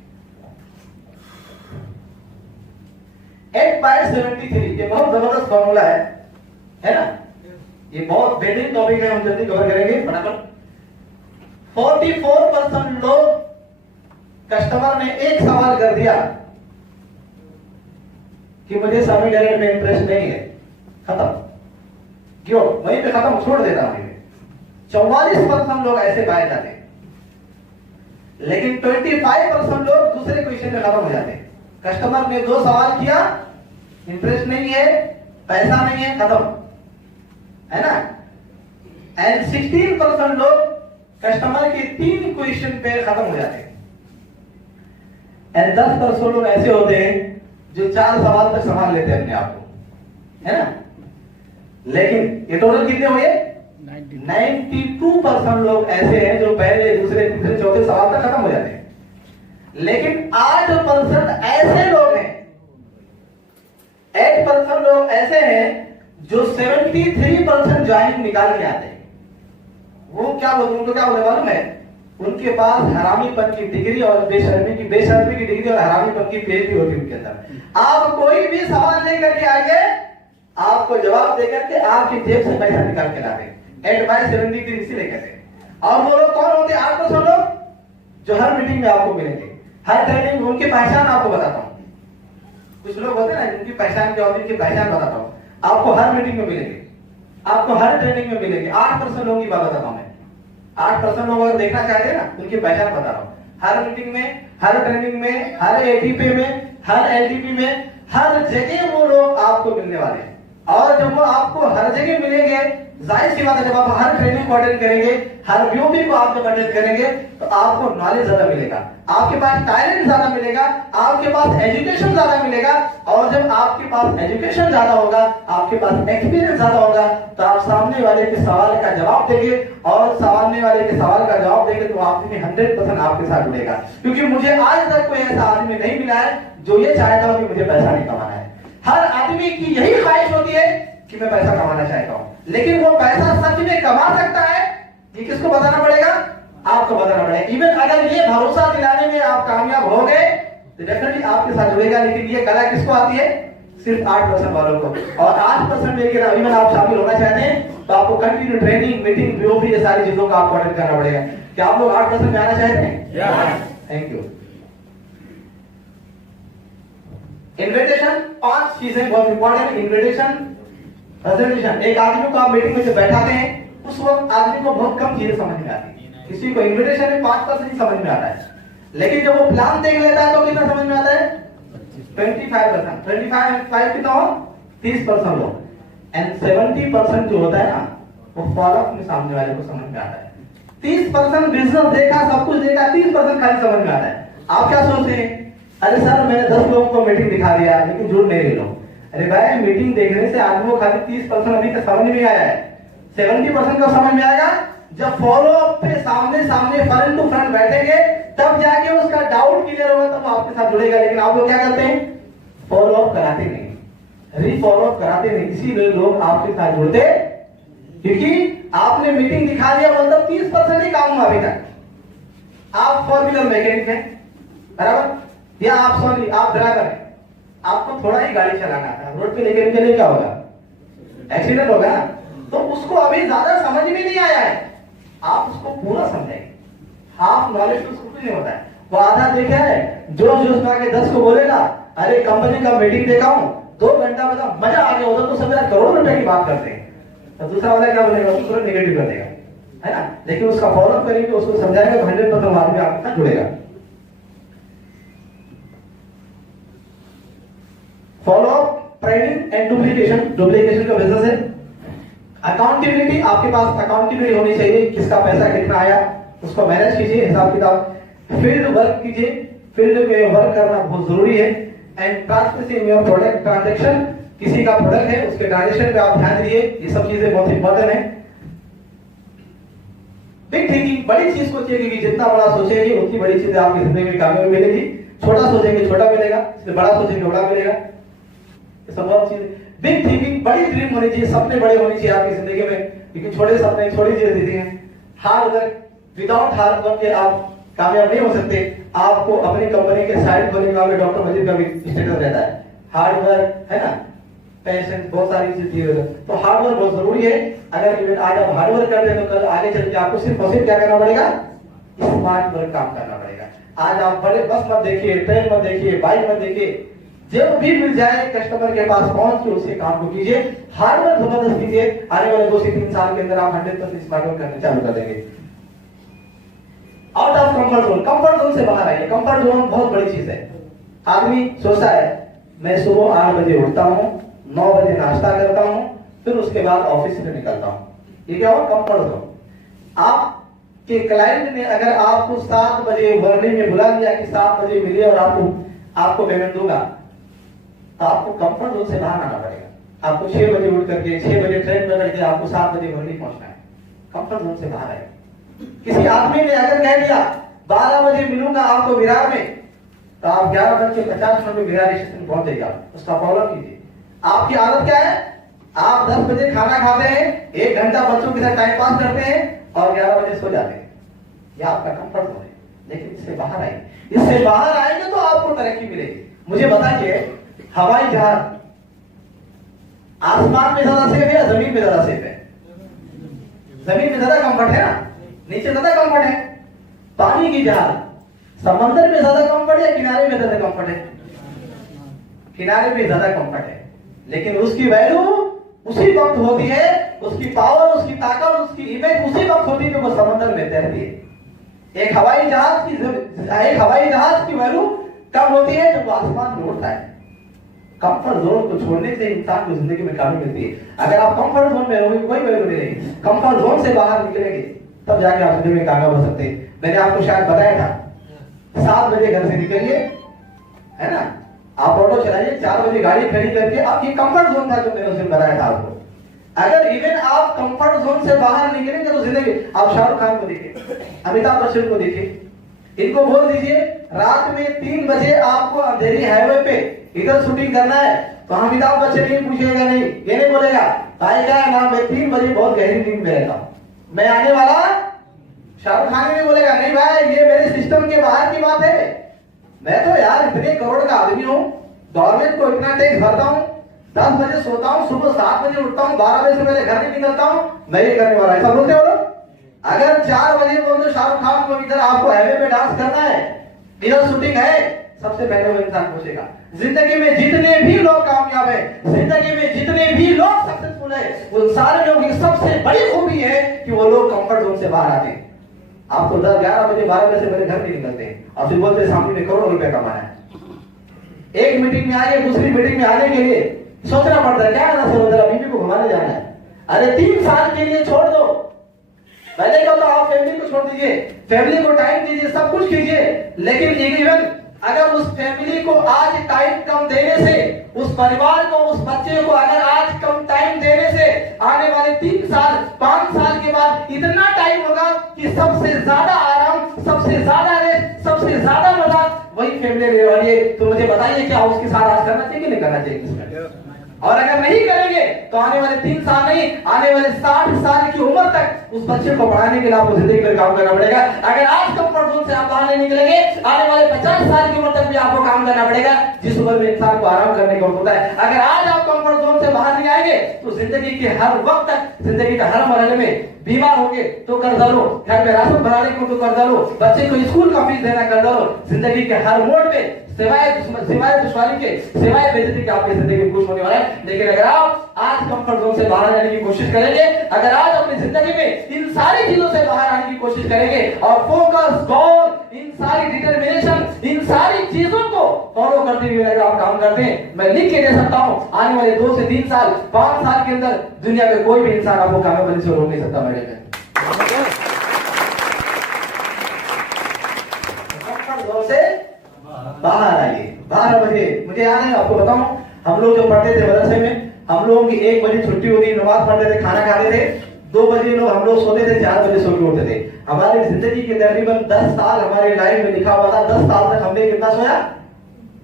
8/73 ये बहुत जबरदस्त फॉर्मूला है ना? ये बहुत बेहतरीन टॉपिक है, हम जल्दी कवर करेंगे फटाफट। 44% लोग, कस्टमर ने एक सवाल कर दिया कि मुझे सेमी डायरेक्ट में इंटरेस्ट नहीं है, खत्म, क्यों? वहीं पे खत्म, छोड़ देता हूं। 44% लोग ऐसे पाए जाते हैं, लेकिन 25% लोग दूसरे क्वेश्चन में खत्म हो जाते हैं। कस्टमर ने 2 सवाल किया, इंटरेस्ट नहीं है, पैसा नहीं है, खत्म, है ना? एंड 16% लोग कस्टमर के 3 क्वेश्चन पे खत्म हो जाते हैं। एंड 10% लोग ऐसे होते हैं जो 4 सवाल तक संभाल लेते हैं अपने आप को, है ना? लेकिन ये टोटल कितने हुए? 92% लोग ऐसे हैं जो पहले, दूसरे, तीसरे, चौथे सवाल तक खत्म हो जाते हैं। लेकिन 8% ऐसे लोग हैं, 8% लोग ऐसे हैं जो 73% ज्वाइनिंग निकाल के आते हैं। वो क्या बोलते, उनको क्या बोले मालूम है? उनके पास हरामीपन की डिग्री और बेशर्मी की डिग्री और हरामीपन की पीएचडी होती है उनके अंदर। आप कोई भी सवाल लेकर के आएंगे, आपको जवाब देकर के आपकी जेब से पैसा निकाल के लाते। 8/73 इसीलिए कहते हैं। और वो लोग कौन होते हैं? 8% लोग जो हर मीटिंग में आपको मिलेंगे, हर ट्रेनिंग में। उनकी पहचान आपको बताता हूं। कुछ लोग होते हैं ना, उनकी पहचान क्या होती है? उनकी पहचान बताता हूं। आपको हर मीटिंग में मिलेंगे, आपको हर ट्रेनिंग में मिलेंगे। 8% लोगों की बात बताता हूं मैं। 8% लोग अगर देखना चाहते हैं ना, उनकी पहचान बता रहा हूं। हर मीटिंग में, हर ट्रेनिंग में, हर एटीपी में, हर एलडीपी में, हर जगह वो लोग आपको मिलने वाले हैं। और जब वो आपको हर जगह मिलेंगे, जाहिर सी बात है, जब आप हर ट्रेनिंग को अटेंड करेंगे, हर व्यूबी को आप जब अटेंड करेंगे, तो आपको नॉलेज ज्यादा मिलेगा, आपके पास टैलेंट ज्यादा मिलेगा, आपके पास एजुकेशन ज्यादा मिलेगा। और जब आपके पास एजुकेशन ज्यादा होगा, आपके पास एक्सपीरियंस ज्यादा होगा, तो आप सामने वाले के सवाल का जवाब देंगे। और सामने वाले के सवाल का जवाब देंगे तो आदमी 100% आपके साथ जुड़ेगा। क्योंकि मुझे आज तक कोई ऐसा आदमी नहीं मिला है जो ये चाहता हो कि मुझे पैसा नहीं कमाना है। हर आदमी की यही ख्वाहिश होती है कि मैं पैसा कमाना चाहता हूं, लेकिन वो पैसा सच में कमा सकता है, ये किसको बताना पड़ेगा? आपको बताना पड़ेगा। इवन अगर ये भरोसा दिलाने में आप कामयाब हो गए तो डेफिनेटली आपके साथ जुड़ेगा। लेकिन ये कला किसको आती है? सिर्फ 8% वालों को। और 8% लेकर इवन आप शामिल होना चाहते हैं तो आपको कंटिन्यू ट्रेनिंग, मीटिंग, व्यूबी, ये सारी चीजों का आपको अटेंड करना पड़ेगा। क्या आप लोग 8% में आना चाहते हैं? Thank you. इन्विटेशन, 5 चीजें बहुत इंपॉर्टेंट। Invitation, presentation. एक आदमी को आप मीटिंग में जब बैठाते हैं, उस वक्त आदमी को बहुत कम चीजें समझ में आती है। किसी को इन्विटेशन में 5% ही समझ में आता है, लेकिन जब वो प्लान देख लेता है तो कितना समझ में आता है? 25%। 25 कितना हो? 30% हो। एंड 70% जो होता है ना, वो फॉलोअप में सामने वाले को समझ में आता है। 30% बिजनेस देखा, सब कुछ देखा, 30% खाली समझ में आता है। आप क्या सोचते हैं? अरे सर, मैंने 10 लोगों को मीटिंग दिखा दिया, लेकिन झूठ नहीं ले लो। अरे भाई, मीटिंग देखने से आदमी को खाली 30% अभी तक समझ में आया है। 70% का समझ में आएगा जब फॉलो अप पे सामने फ्रंट टू फ्रंट बैठेंगे, तब जाके उसका डाउट क्लियर होगा, तब आपके साथ जुड़ेगा। लेकिन आप लोग क्या करते हैं? फॉलो अप कराते नहीं, रीफॉलो अप कराते नहीं। इसीलिए लोग आपके साथ जुड़ते, क्योंकि आपने मीटिंग दिखा दिया, मतलब 30% ही काम हुआ अभी तक। आप 4 व्हीलर मैकेनिक हैं, बराबर, या आप ड्राइवर हैं, आपको थोड़ा ही गाड़ी चलाना था, रोड पे लेके चले, क्या होगा? एक्सीडेंट होगा ना। तो उसको अभी ज्यादा समझ में नहीं आया है, आप उसको पूरा समझेंगे। हाफ नॉलेज तो उसको कुछ नहीं होता है, वो आधा देखा है, जो उसका के 10 को बोलेगा, अरे कंपनी का मीटिंग देखा हूं, 2 घंटा में मजा आ गया, उधर तो सब करोड़ों रुपए की बात करते हैं। तो दूसरा वाला क्या बोलेगा? उसको पूरा नेगेटिव कर देगा, है ना। लेकिन उसका फॉलोअप करेंगे, उसको समझाएगा तो 100% आदमी आपके साथ जुड़ेगा। Follow up, training and duplication का बिजनेस है। अकाउंटेबिलिटी, आपके पास अकाउंटेबिलिटी होनी चाहिए, किसका पैसा कितना आया उसको मैनेज कीजिए, हिसाब किताब। फील्ड वर्क कीजिए, फील्ड में वर्क करना बहुत जरूरी है। And transparency in your product transaction, किसी का प्रोडक्ट है उसके ट्रांजैक्शन पे आप ध्यान दीजिए, ये सब चीजें बहुत इंपॉर्टेंट है। बिग थिंकिंग, बड़ी चीज सोचिए कि जितना बड़ा सोचेंगे उतनी बड़ी चीजें आपकी जिंदगी में कामयाबी मिलेगी। छोटा सोचेंगे छोटा मिलेगा, इसलिए बड़ा सोचेंगे बड़ा मिलेगा। ये सब बहुत चीजें, बिग थिंकिंग, बड़ी ड्रीम होनी चाहिए, सपने बड़े होने चाहिए आपकी जिंदगी में, क्योंकि छोटे सपने छोटी चीजें देती हैं। Hard work, without hard work के आप कामयाब नहीं हो सकते। आपको अपनी कंपनी के साइड खोलने वाले डॉक्टर मजीद का भी स्टेटस रहता है। हार्ड वर्क है ना, पेशेंस, बहुत सारी चीजें, तो हार्ड वर्क बहुत जरूरी है। अगर इवन आज आप हार्ड वर्क करते हैं तो कल आगे चल के आपको सिर्फ और सिर्फ क्या करना पड़ेगा, स्मार्ट वर्क काम करना पड़ेगा। आज आप बड़े बस मत देखिए, ट्रेन मत देखिए, बाइक मत देखिए, जब भी मिल जाए कस्टमर के पास पहुंच के उसके काम को कीजिए, हार्ड वर्क जबरदस्त कीजिए। आने वाले 2 से 3 साल के अंदर आप 100% स्मार्ट वर्क करना चालू कर देंगे। Out of comfort zone, comfort zone से बाहर आइए। कंफर्ट जोन बहुत बड़ी चीज है। आदमी सोचता है मैं सुबह 8 बजे उठता हूँ, 9 बजे नाश्ता करता हूँ, फिर उसके बाद ऑफिस से निकलता हूँ। ये क्या हुआ, कंफर्ट जोन। आपके क्लाइंट ने अगर आपको 7 बजे वार्निंग में बुला दिया कि 7 बजे मिलिए और आपको पेमेंट दूंगा, तो आपको कंफर्ट जोन से बाहर आना पड़ेगा। आपको 6 बजे उठ करके 6 बजे ट्रेन पकड़ के आपको 7 बजे वार्निंग पहुंचना है। कंफर्ट जोन से बाहर आए। किसी आदमी ने अगर कह दिया 12 बजे मिलूंगा आपको विरार में, तो आप 11:50 में विरार स्टेशन पहुंच जाएगा, उसका फॉलो कीजिए। आपकी आदत क्या है, आप 10 बजे खाना खाते हैं, 1 घंटा बच्चों के साथ टाइम पास करते हैं और 11 बजे सो जाते हैं। यह आपका कंफर्ट जोन है। लेकिन इससे बाहर आइए, इससे बाहर आएंगे तो आपको तरक्की मिलेगी। मुझे बताइए, हवाई जहाज आसमान में ज्यादा सेफ है या जमीन में ज्यादा सेफ है? जमीन में ज्यादा कंफर्ट है ना, नीचे ज्यादा कंफर्ट है। पानी की जहाज समंदर में ज्यादा कंफर्ट है, किनारे में ज्यादा कंफर्ट है? किनारे में ज्यादा कंफर्ट है, लेकिन उसकी वैल्यू उसी वक्त होती है, उसकी पावर, उसकी ताकत, उसकी इमेज उसी वक्त होती है जब वो समंदर में तैरती है। एक हवाई जहाज की वैल्यू कब होती है, जब वो आसमान में उड़ता है। कंफर्ट जोन को छोड़ने से इंसान को जिंदगी में कामयाबी मिलती है। अगर आप कंफर्ट जोन में रहोगे कोई वैल्यू नहीं रहेगी। कंफर्ट जोन से बाहर निकलेंगे तब जाके आप जिंदगी में कामयाब हो सकते हैं। मैंने आपको शायद बताया था 7 बजे घर से निकलिए, है ना, आप ऑटो चलाइए, 4 बजे गाड़ी खड़ी करके, आप ये कंफर्ट जोन था जो मैंने उस दिन बताया था आपको। अगर इवन आप कंफर्ट जोन से बाहर निकलेंगे तो जिंदगी, आप शाहरुख खान को देखिए, अमिताभ बच्चन को देखिए, इनको बोल दीजिए रात में 3 बजे आपको अंधेरी हाईवे पे इधर शूटिंग करना है, तो अमिताभ बच्चन ये पूछेगा नहीं, ये नहीं बोलेगा भाई क्या है ना, मैं 3 बजे बहुत गहरी नींद में रहता हूं, मैं आने वाला। शाहरुख खान भी बोलेगा नहीं भाई ये मेरे सिस्टम के बाहर की बात है, मैं तो यार इतने करोड़ का आदमी हूं, गवर्नमेंट को इतना टैक्स भरता हूं, 10 बजे सोता हूं, सुबह 7 बजे उठता हूं, 12 बजे से पहले घर नहीं निकलता हूं, मैं ये करने वाला। ऐसा बोलते हो लोग? अगर 4 बजे बोल दो शाहरुख खान को इधर आपको हाईवे पे डांस करना है, इधर शूटिंग है, सबसे पहले वो इंसान पूछेगा। जिंदगी में जितने भी लोग कामयाब है, जिंदगी में जितने भी लोग सक्सेसफुल है, उन सारे लोगों की सबसे बड़ी खूबी है कि वो लोग कंफर्ट जोन से बाहर आते हैं। आप तो 11 बजे 12 बजे से पहले घर नहीं निकलते हैं और फिर बोलते हैं सामने में करोड़ों रुपए कमाना है। एक मीटिंग में आगे दूसरी मीटिंग में आने के लिए सोचना पड़ता है क्या करना, सर जरा बीवी को घुमाने जाना है। अरे 3 साल के लिए छोड़ दो, पहले का तो आप फैमिली को छोड़ दीजिए, फैमिली को टाइम दीजिए, सब कुछ कीजिए, लेकिन इवन अगर उस फैमिली को आज टाइम कम देने से, उस परिवार को, उस बच्चे को अगर आज कम टाइम देने से आने वाले 3 साल 5 साल के बाद इतना टाइम होगा कि सबसे ज्यादा आराम, सबसे ज्यादा रेस्ट, सबसे ज्यादा मजा वही फैमिली लेने वाली है। तो मुझे बताइए क्या उसके साथ आज करना चाहिए कि नहीं करना चाहिए? और अगर नहीं करेंगे तो आने वाले 3 साल नहीं, आने वाले 60 साल की उम्र तक उस बच्चे को पढ़ाने के लिए आपको जिंदगी भर काम करना पड़ेगा। अगर आज कंफर्ट जोन से आप बाहर नहीं निकलेंगे, आने वाले 50 साल की उम्र तक भी आपको काम करना पड़ेगा, जिस उम्र में इंसान को आराम करने का होता है। अगर आज आप कंफर्ट जोन से बाहर नहीं आएंगे तो जिंदगी के हर वक्त तक, जिंदगी का हर मरहले में बीमार होंगे तो कर्जा लो, घर में राशन भराने को तो कर्जा लो, बच्चे को स्कूल का फीस देना कर्जा लो, जिंदगी के हर मोड़ पे सिवाय दुश्वारी के, सिवाय बेइज्जती के आपकी जिंदगी खुश होने वाला है। लेकिन अगर आप आज कंफर्ट जोन से बाहर आने की कोशिश करेंगे, अगर आज अपनी जिंदगी में इन सारी चीजों से बाहर आने की कोशिश करेंगे और फोकस, गोल, इन सारी डिटर्मिनेशन, इन सारी चीजों को फॉलो करते हुए अगर आप काम करते हैं, मैं लिख के दे सकता हूं, आने वाले 2 से 3 साल, 5 साल के अंदर दुनिया में कोई भी इंसान आपको कामयाबी से रोक नहीं सकता। मेरे में से बाहर आइए। 12 बजे मुझे याद है, आपको बताऊं, हम लोग जो पढ़ते थे मदरसे में, हम लोगों की 1 बजे छुट्टी होती, नमाज पढ़ते थे, खाना खाते थे, 2 बजे लोग हम लोग सोते थे, 4 बजे सो के उठते थे। हमारी जिंदगी के तकरीबन 10 साल हमारे लाइफ में लिखा हुआ था, 10 साल तक हमने कितना सोया?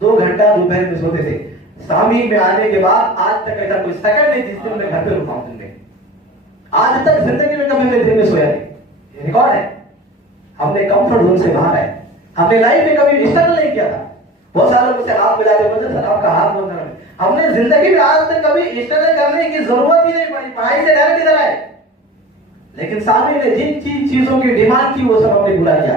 2 घंटा दोपहर में सोते थे। शामी में आने के बाद आज तक ऐसा कोई सेकंड नहीं जिस दिन मैं घर पे रुका हूं। दिन में आज तक जिंदगी में कभी मैं दिन में सोया नहीं, रिकॉर्ड है। हमने कंफर्ट जोन से बाहर आए, हमने लाइफ में कभी स्ट्रगल नहीं किया था। बहुत सारे मुझसे हाथ मिलाते हैं, सर आपका हाथ बहुत नरम है। हमने जिंदगी में आज तक कभी स्ट्रगल करने की जरूरत ही नहीं पड़ी, पढ़ाई से डायरेक्ट इधर आए। लेकिन सामने ने जिन चीजों की डिमांड की वो सब हमने भुला दिया।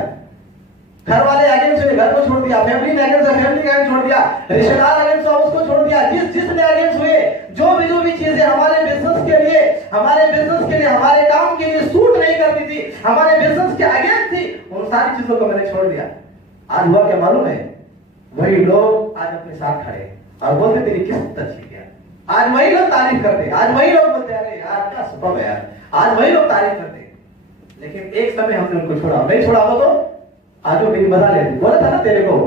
घर वाले अगेंस्ट हुए, घर को छोड़ दिया, फैमिली में अगेंस्ट हुए, फैमिली का छोड़ दिया, रिश्तेदार अगेंस्ट हुआ, उसको छोड़ दिया। जिसने अगेंस्ट हुए, जो भी चीजें हमारे बिजनेस के लिए, हमारे काम के लिए सूट नहीं करती थी, हमारे बिजनेस के अगेंस्ट थी, उन सारी चीजों को मैंने छोड़ दिया। आज हुआ क्या मालूम है? वही लोग आज अपने साथ खड़े और बोलते तेरी किस्मत अच्छी है। आज वही लोग तारीफ करते, आज वही लोग बोलते अरे यार क्या सुपर है यार, आज वही लोग तारीफ करते। लेकिन एक समय हमने उनको छोड़ा, नहीं छोड़ा हो तो आज वो मेरी मजा लेते। बोला था ना तेरे को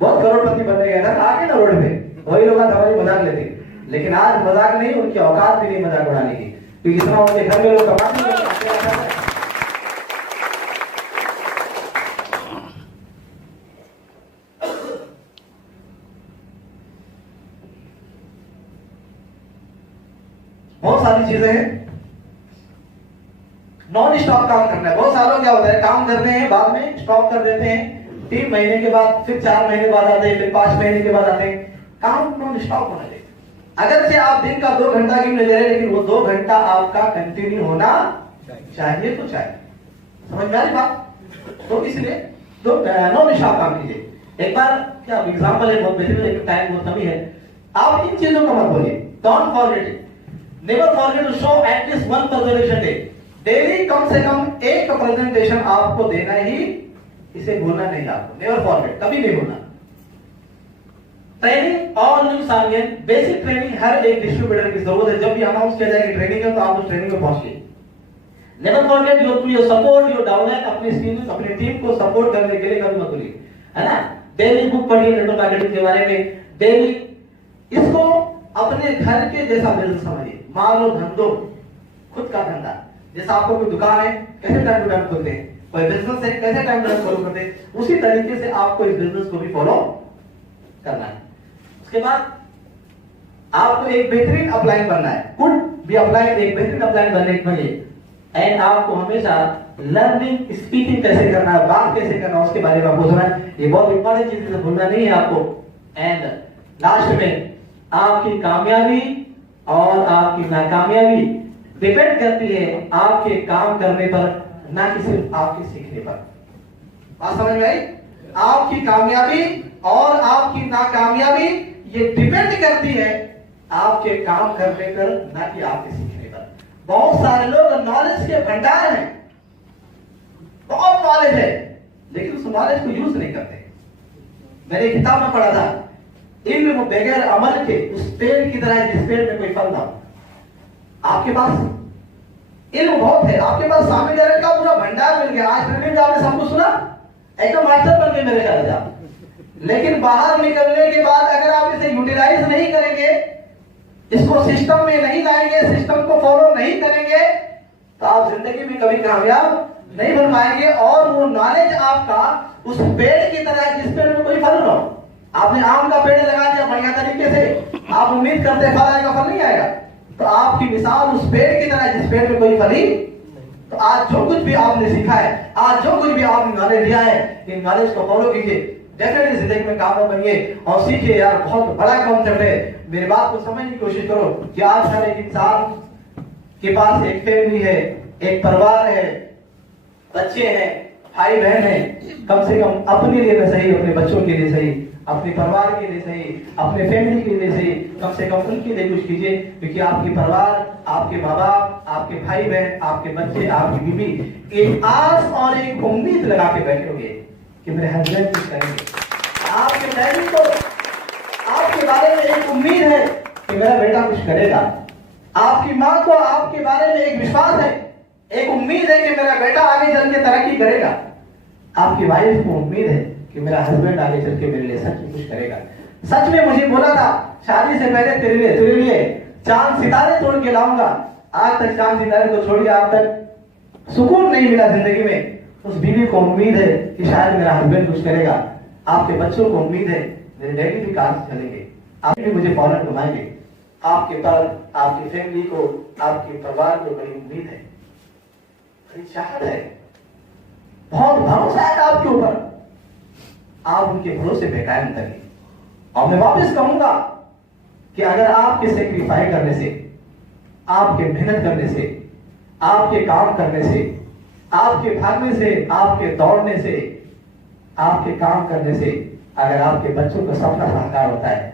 बहुत करोड़पति बनने गया था, आके ना रोड में वही लोग हमारी मजाक लेते। लेकिन आज मजाक नहीं, उनकी औकात भी नहीं मजाक उड़ाने की, क्योंकि इतना उनके घर में लोग कमाते हैं। बहुत सारी चीजें हैं, नॉन स्टॉप काम करना है। बहुत सालों क्या होता है, काम करते हैं, बाद में स्टॉप कर देते हैं, 3 महीने के बाद, फिर 4 महीने बाद आते हैं, फिर 5 महीने के बाद आते हैं। काम नॉन स्टॉप होना चाहिए। अगर से आप दिन का 2 घंटा क्यों ले रहे हैं, लेकिन वो 2 घंटा आपका कंटिन्यू होना चाहिए तो चाहिए। समझ में आ रही बात? तो इसलिए नॉन स्टॉप काम कीजिए। एक बार क्या एग्जाम्पल है, बहुत बेहतरीन, लेकिन टाइम बहुत कमी है। आप इन चीजों को मत भूलिए। Don't forget it, never forget to show at least 1 presentation day. Daily कम से कम 1 प्रेजेंटेशन आपको देना ही, इसे भूलना नहीं आपको, नेवर फॉरगेट, कभी नहीं भूलना। ट्रेनिंग और न्यू सामियन, बेसिक ट्रेनिंग हर एक डिस्ट्रीब्यूटर की जरूरत है। जब भी अनाउंस किया जाएगी ट्रेनिंग है तो आप उस ट्रेनिंग में पहुंचिए। Never forget your support your downline, अपनी टीम, अपनी टीम को सपोर्ट करने के लिए कभी मत भूलिए, है ना। डेली बुक पढ़िए नेटवर्क मार्केटिंग के बारे में, डेली इसको अपने घर के जैसा बिजनेस समझिए। मान लो धंधो, खुद का धंधा, जैसा आपको कोई दुकान है, कैसे टाइम टू टाइम खोलते हैं, कोई बिजनेस है, कैसे टाइम टू टाइम फॉलो करते हैं, उसी तरीके से आपको इस बिजनेस को भी फॉलो करना है। उसके बाद आपको एक बेहतरीन अपलाइन बनना है, कुड बी अपलाइन, एक बेहतरीन अपलाइन बनने के लिए। एंड आपको हमेशा लर्निंग स्पीकिंग कैसे करना है, बात कैसे करना है, उसके बारे में आपको सुना है। ये बहुत इंपॉर्टेंट चीज है, भूलना नहीं है आपको। एंड लास्ट में आपकी कामयाबी और आपकी नाकामयाबी डिपेंड करती है आपके काम करने पर, ना कि सिर्फ आपके सीखने पर। बात समझ में आई? आपकी कामयाबी और आपकी नाकामयाबी ये डिपेंड करती है आपके काम करने पर, ना कि आपके सीखने पर। बहुत सारे लोग नॉलेज के भंडार हैं, बहुत नॉलेज है, लेकिन उस नॉलेज को यूज नहीं करते। मैंने किताब में पढ़ा था, इल्म बगैर अमल के उस पेड़ की तरह जिस पेड़ में कोई फल ना हो। आपके पास इल्म बहुत है, आपके पास स्वामी नारायण का पूरा भंडार मिल गया। आज ट्रेनिंग में आपने सब कुछ सुना, एकदम मास्टर बन गए मेरे ख्याल से। लेकिन बाहर निकलने के बाद अगर आप इसे यूटिलाइज नहीं करेंगे, इसको सिस्टम में नहीं लाएंगे, सिस्टम को फॉलो नहीं करेंगे, तो आप जिंदगी में कभी कामयाब नहीं बन पाएंगे। और वो नॉलेज आपका उस पेड़ की तरह है जिस पेड़ में कोई फल ना हो। आपने आम का पेड़ लगा दिया बढ़िया तरीके से, आप उम्मीद करते हैं फल आएगा, फल नहीं आएगा। तो आपकी मिसाल उस पेड़ की तरह जिस पेड़ में कोई फल ही। तो आज जो कुछ भी आपने सीखा है, आज जो कुछ भी आपने नॉलेज लिया है, इन नॉलेज को फॉलो कीजिए, डेफिनेटली जिंदगी में कामयाब बनिए और सीखिए। यार बहुत बड़ा कॉन्सेप्ट है, मेरी बात को समझने की कोशिश करो कि आज हर एक इंसान के पास एक फैमिली है, एक परिवार है, बच्चे हैं, भाई बहन है। कम से कम अपने लिए सही, अपने बच्चों के लिए सही, अपने परिवार के लिए सही, अपने फैमिली के लिए सही, कम से कम उनके लिए कुछ कीजिए। क्योंकि आपकी परिवार, आपके माँ बाप, आपके भाई बहन, आपके बच्चे, आपकी बीवी एक आस और एक उम्मीद लगा के बैठे होंगे कि मेरे हस्बैंड कुछ करेंगे। आपके डैडी को आपके बारे में एक उम्मीद है कि मेरा बेटा कुछ करेगा। आपकी माँ को आपके बारे में एक विश्वास है, एक उम्मीद है कि मेरा बेटा आगे चल के तरक्की करेगा। आपकी वाइफ को उम्मीद है कि मेरा हस्बैंड आगे चल के मेरे लिए सच में कुछ करेगा। सच में मुझे बोला था शादी से पहले तेरे लिए चांद सितारे तोड़ के लाऊंगा। आज तक चांद सितारे को छोड़िए, आज तक सुकून नहीं मिला जिंदगी में। उस बीवी को उम्मीद है कि शायद मेरा हस्बैंड कुछ करेगा। आपके बच्चों को उम्मीद है मेरे डैडी भी कार से चलेंगे, आप भी मुझे फॉरन घुमाएंगे। आपके पर आपकी फैमिली को, आपके परिवार को बड़ी उम्मीद है, बड़ी चाहत है, बहुत भरोसा है आपके ऊपर। आप उनके भरोसे पे कायम करिए। और मैं वापस कहूंगा कि अगर आपके सेक्रीफाई करने से, आपके मेहनत करने से, आपके काम करने से, आपके भागने से, आपके दौड़ने से, आपके काम करने से अगर आपके बच्चों का सपना साकार होता है,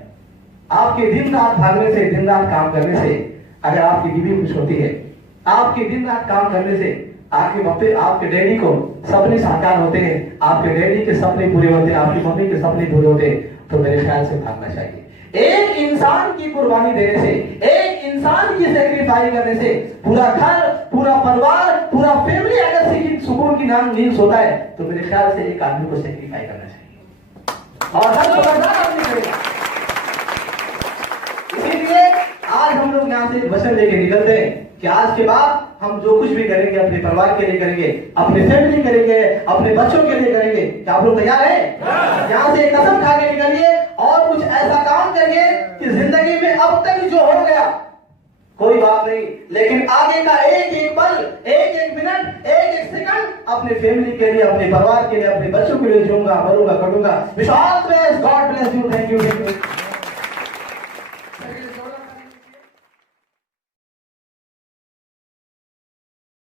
आपके दिन रात भागने से, दिन रात काम करने से अगर आपकी बीवी खुश होती है, आपके दिन रात काम करने से आपके डैडी को सपने साकार होते हैं, आपके डैडी के सपने पूरे होते हैं, आपकी मम्मी के सपने पूरे होते हैं, तो मेरे ख्याल से भागना चाहिए। एक इंसान की कुर्बानी देने से, एक इंसान की सेक्रीफाई करने से पूरा घर, पूरा परिवार, पूरा फैमिली अगर सुकून की नींद सोता है, तो मेरे ख्याल से एक आदमी को सेक्रीफाई करना चाहिए और हर खबरदार आदमी करेगा। इसीलिए आज हम लोग यहाँ से वचन लेके निकलते हैं कि आज के बाद हम जो कुछ भी करेंगे अपने परिवार के लिए करेंगे, अपने फैमिली करेंगे, अपने बच्चों के लिए करेंगे। क्या आप लोग तैयार हैं? यहाँ से कसम खा के निकलिए और कुछ ऐसा काम करिए कि जिंदगी में अब तक जो हो गया कोई बात नहीं, लेकिन आगे का एक एक पल, एक एक मिनट, एक एक सेकंड अपने फैमिली के लिए, अपने परिवार के लिए, अपने बच्चों के लिए जीऊंगा, मरूंगा, करूंगा। Wish all the best, God bless you, thank you.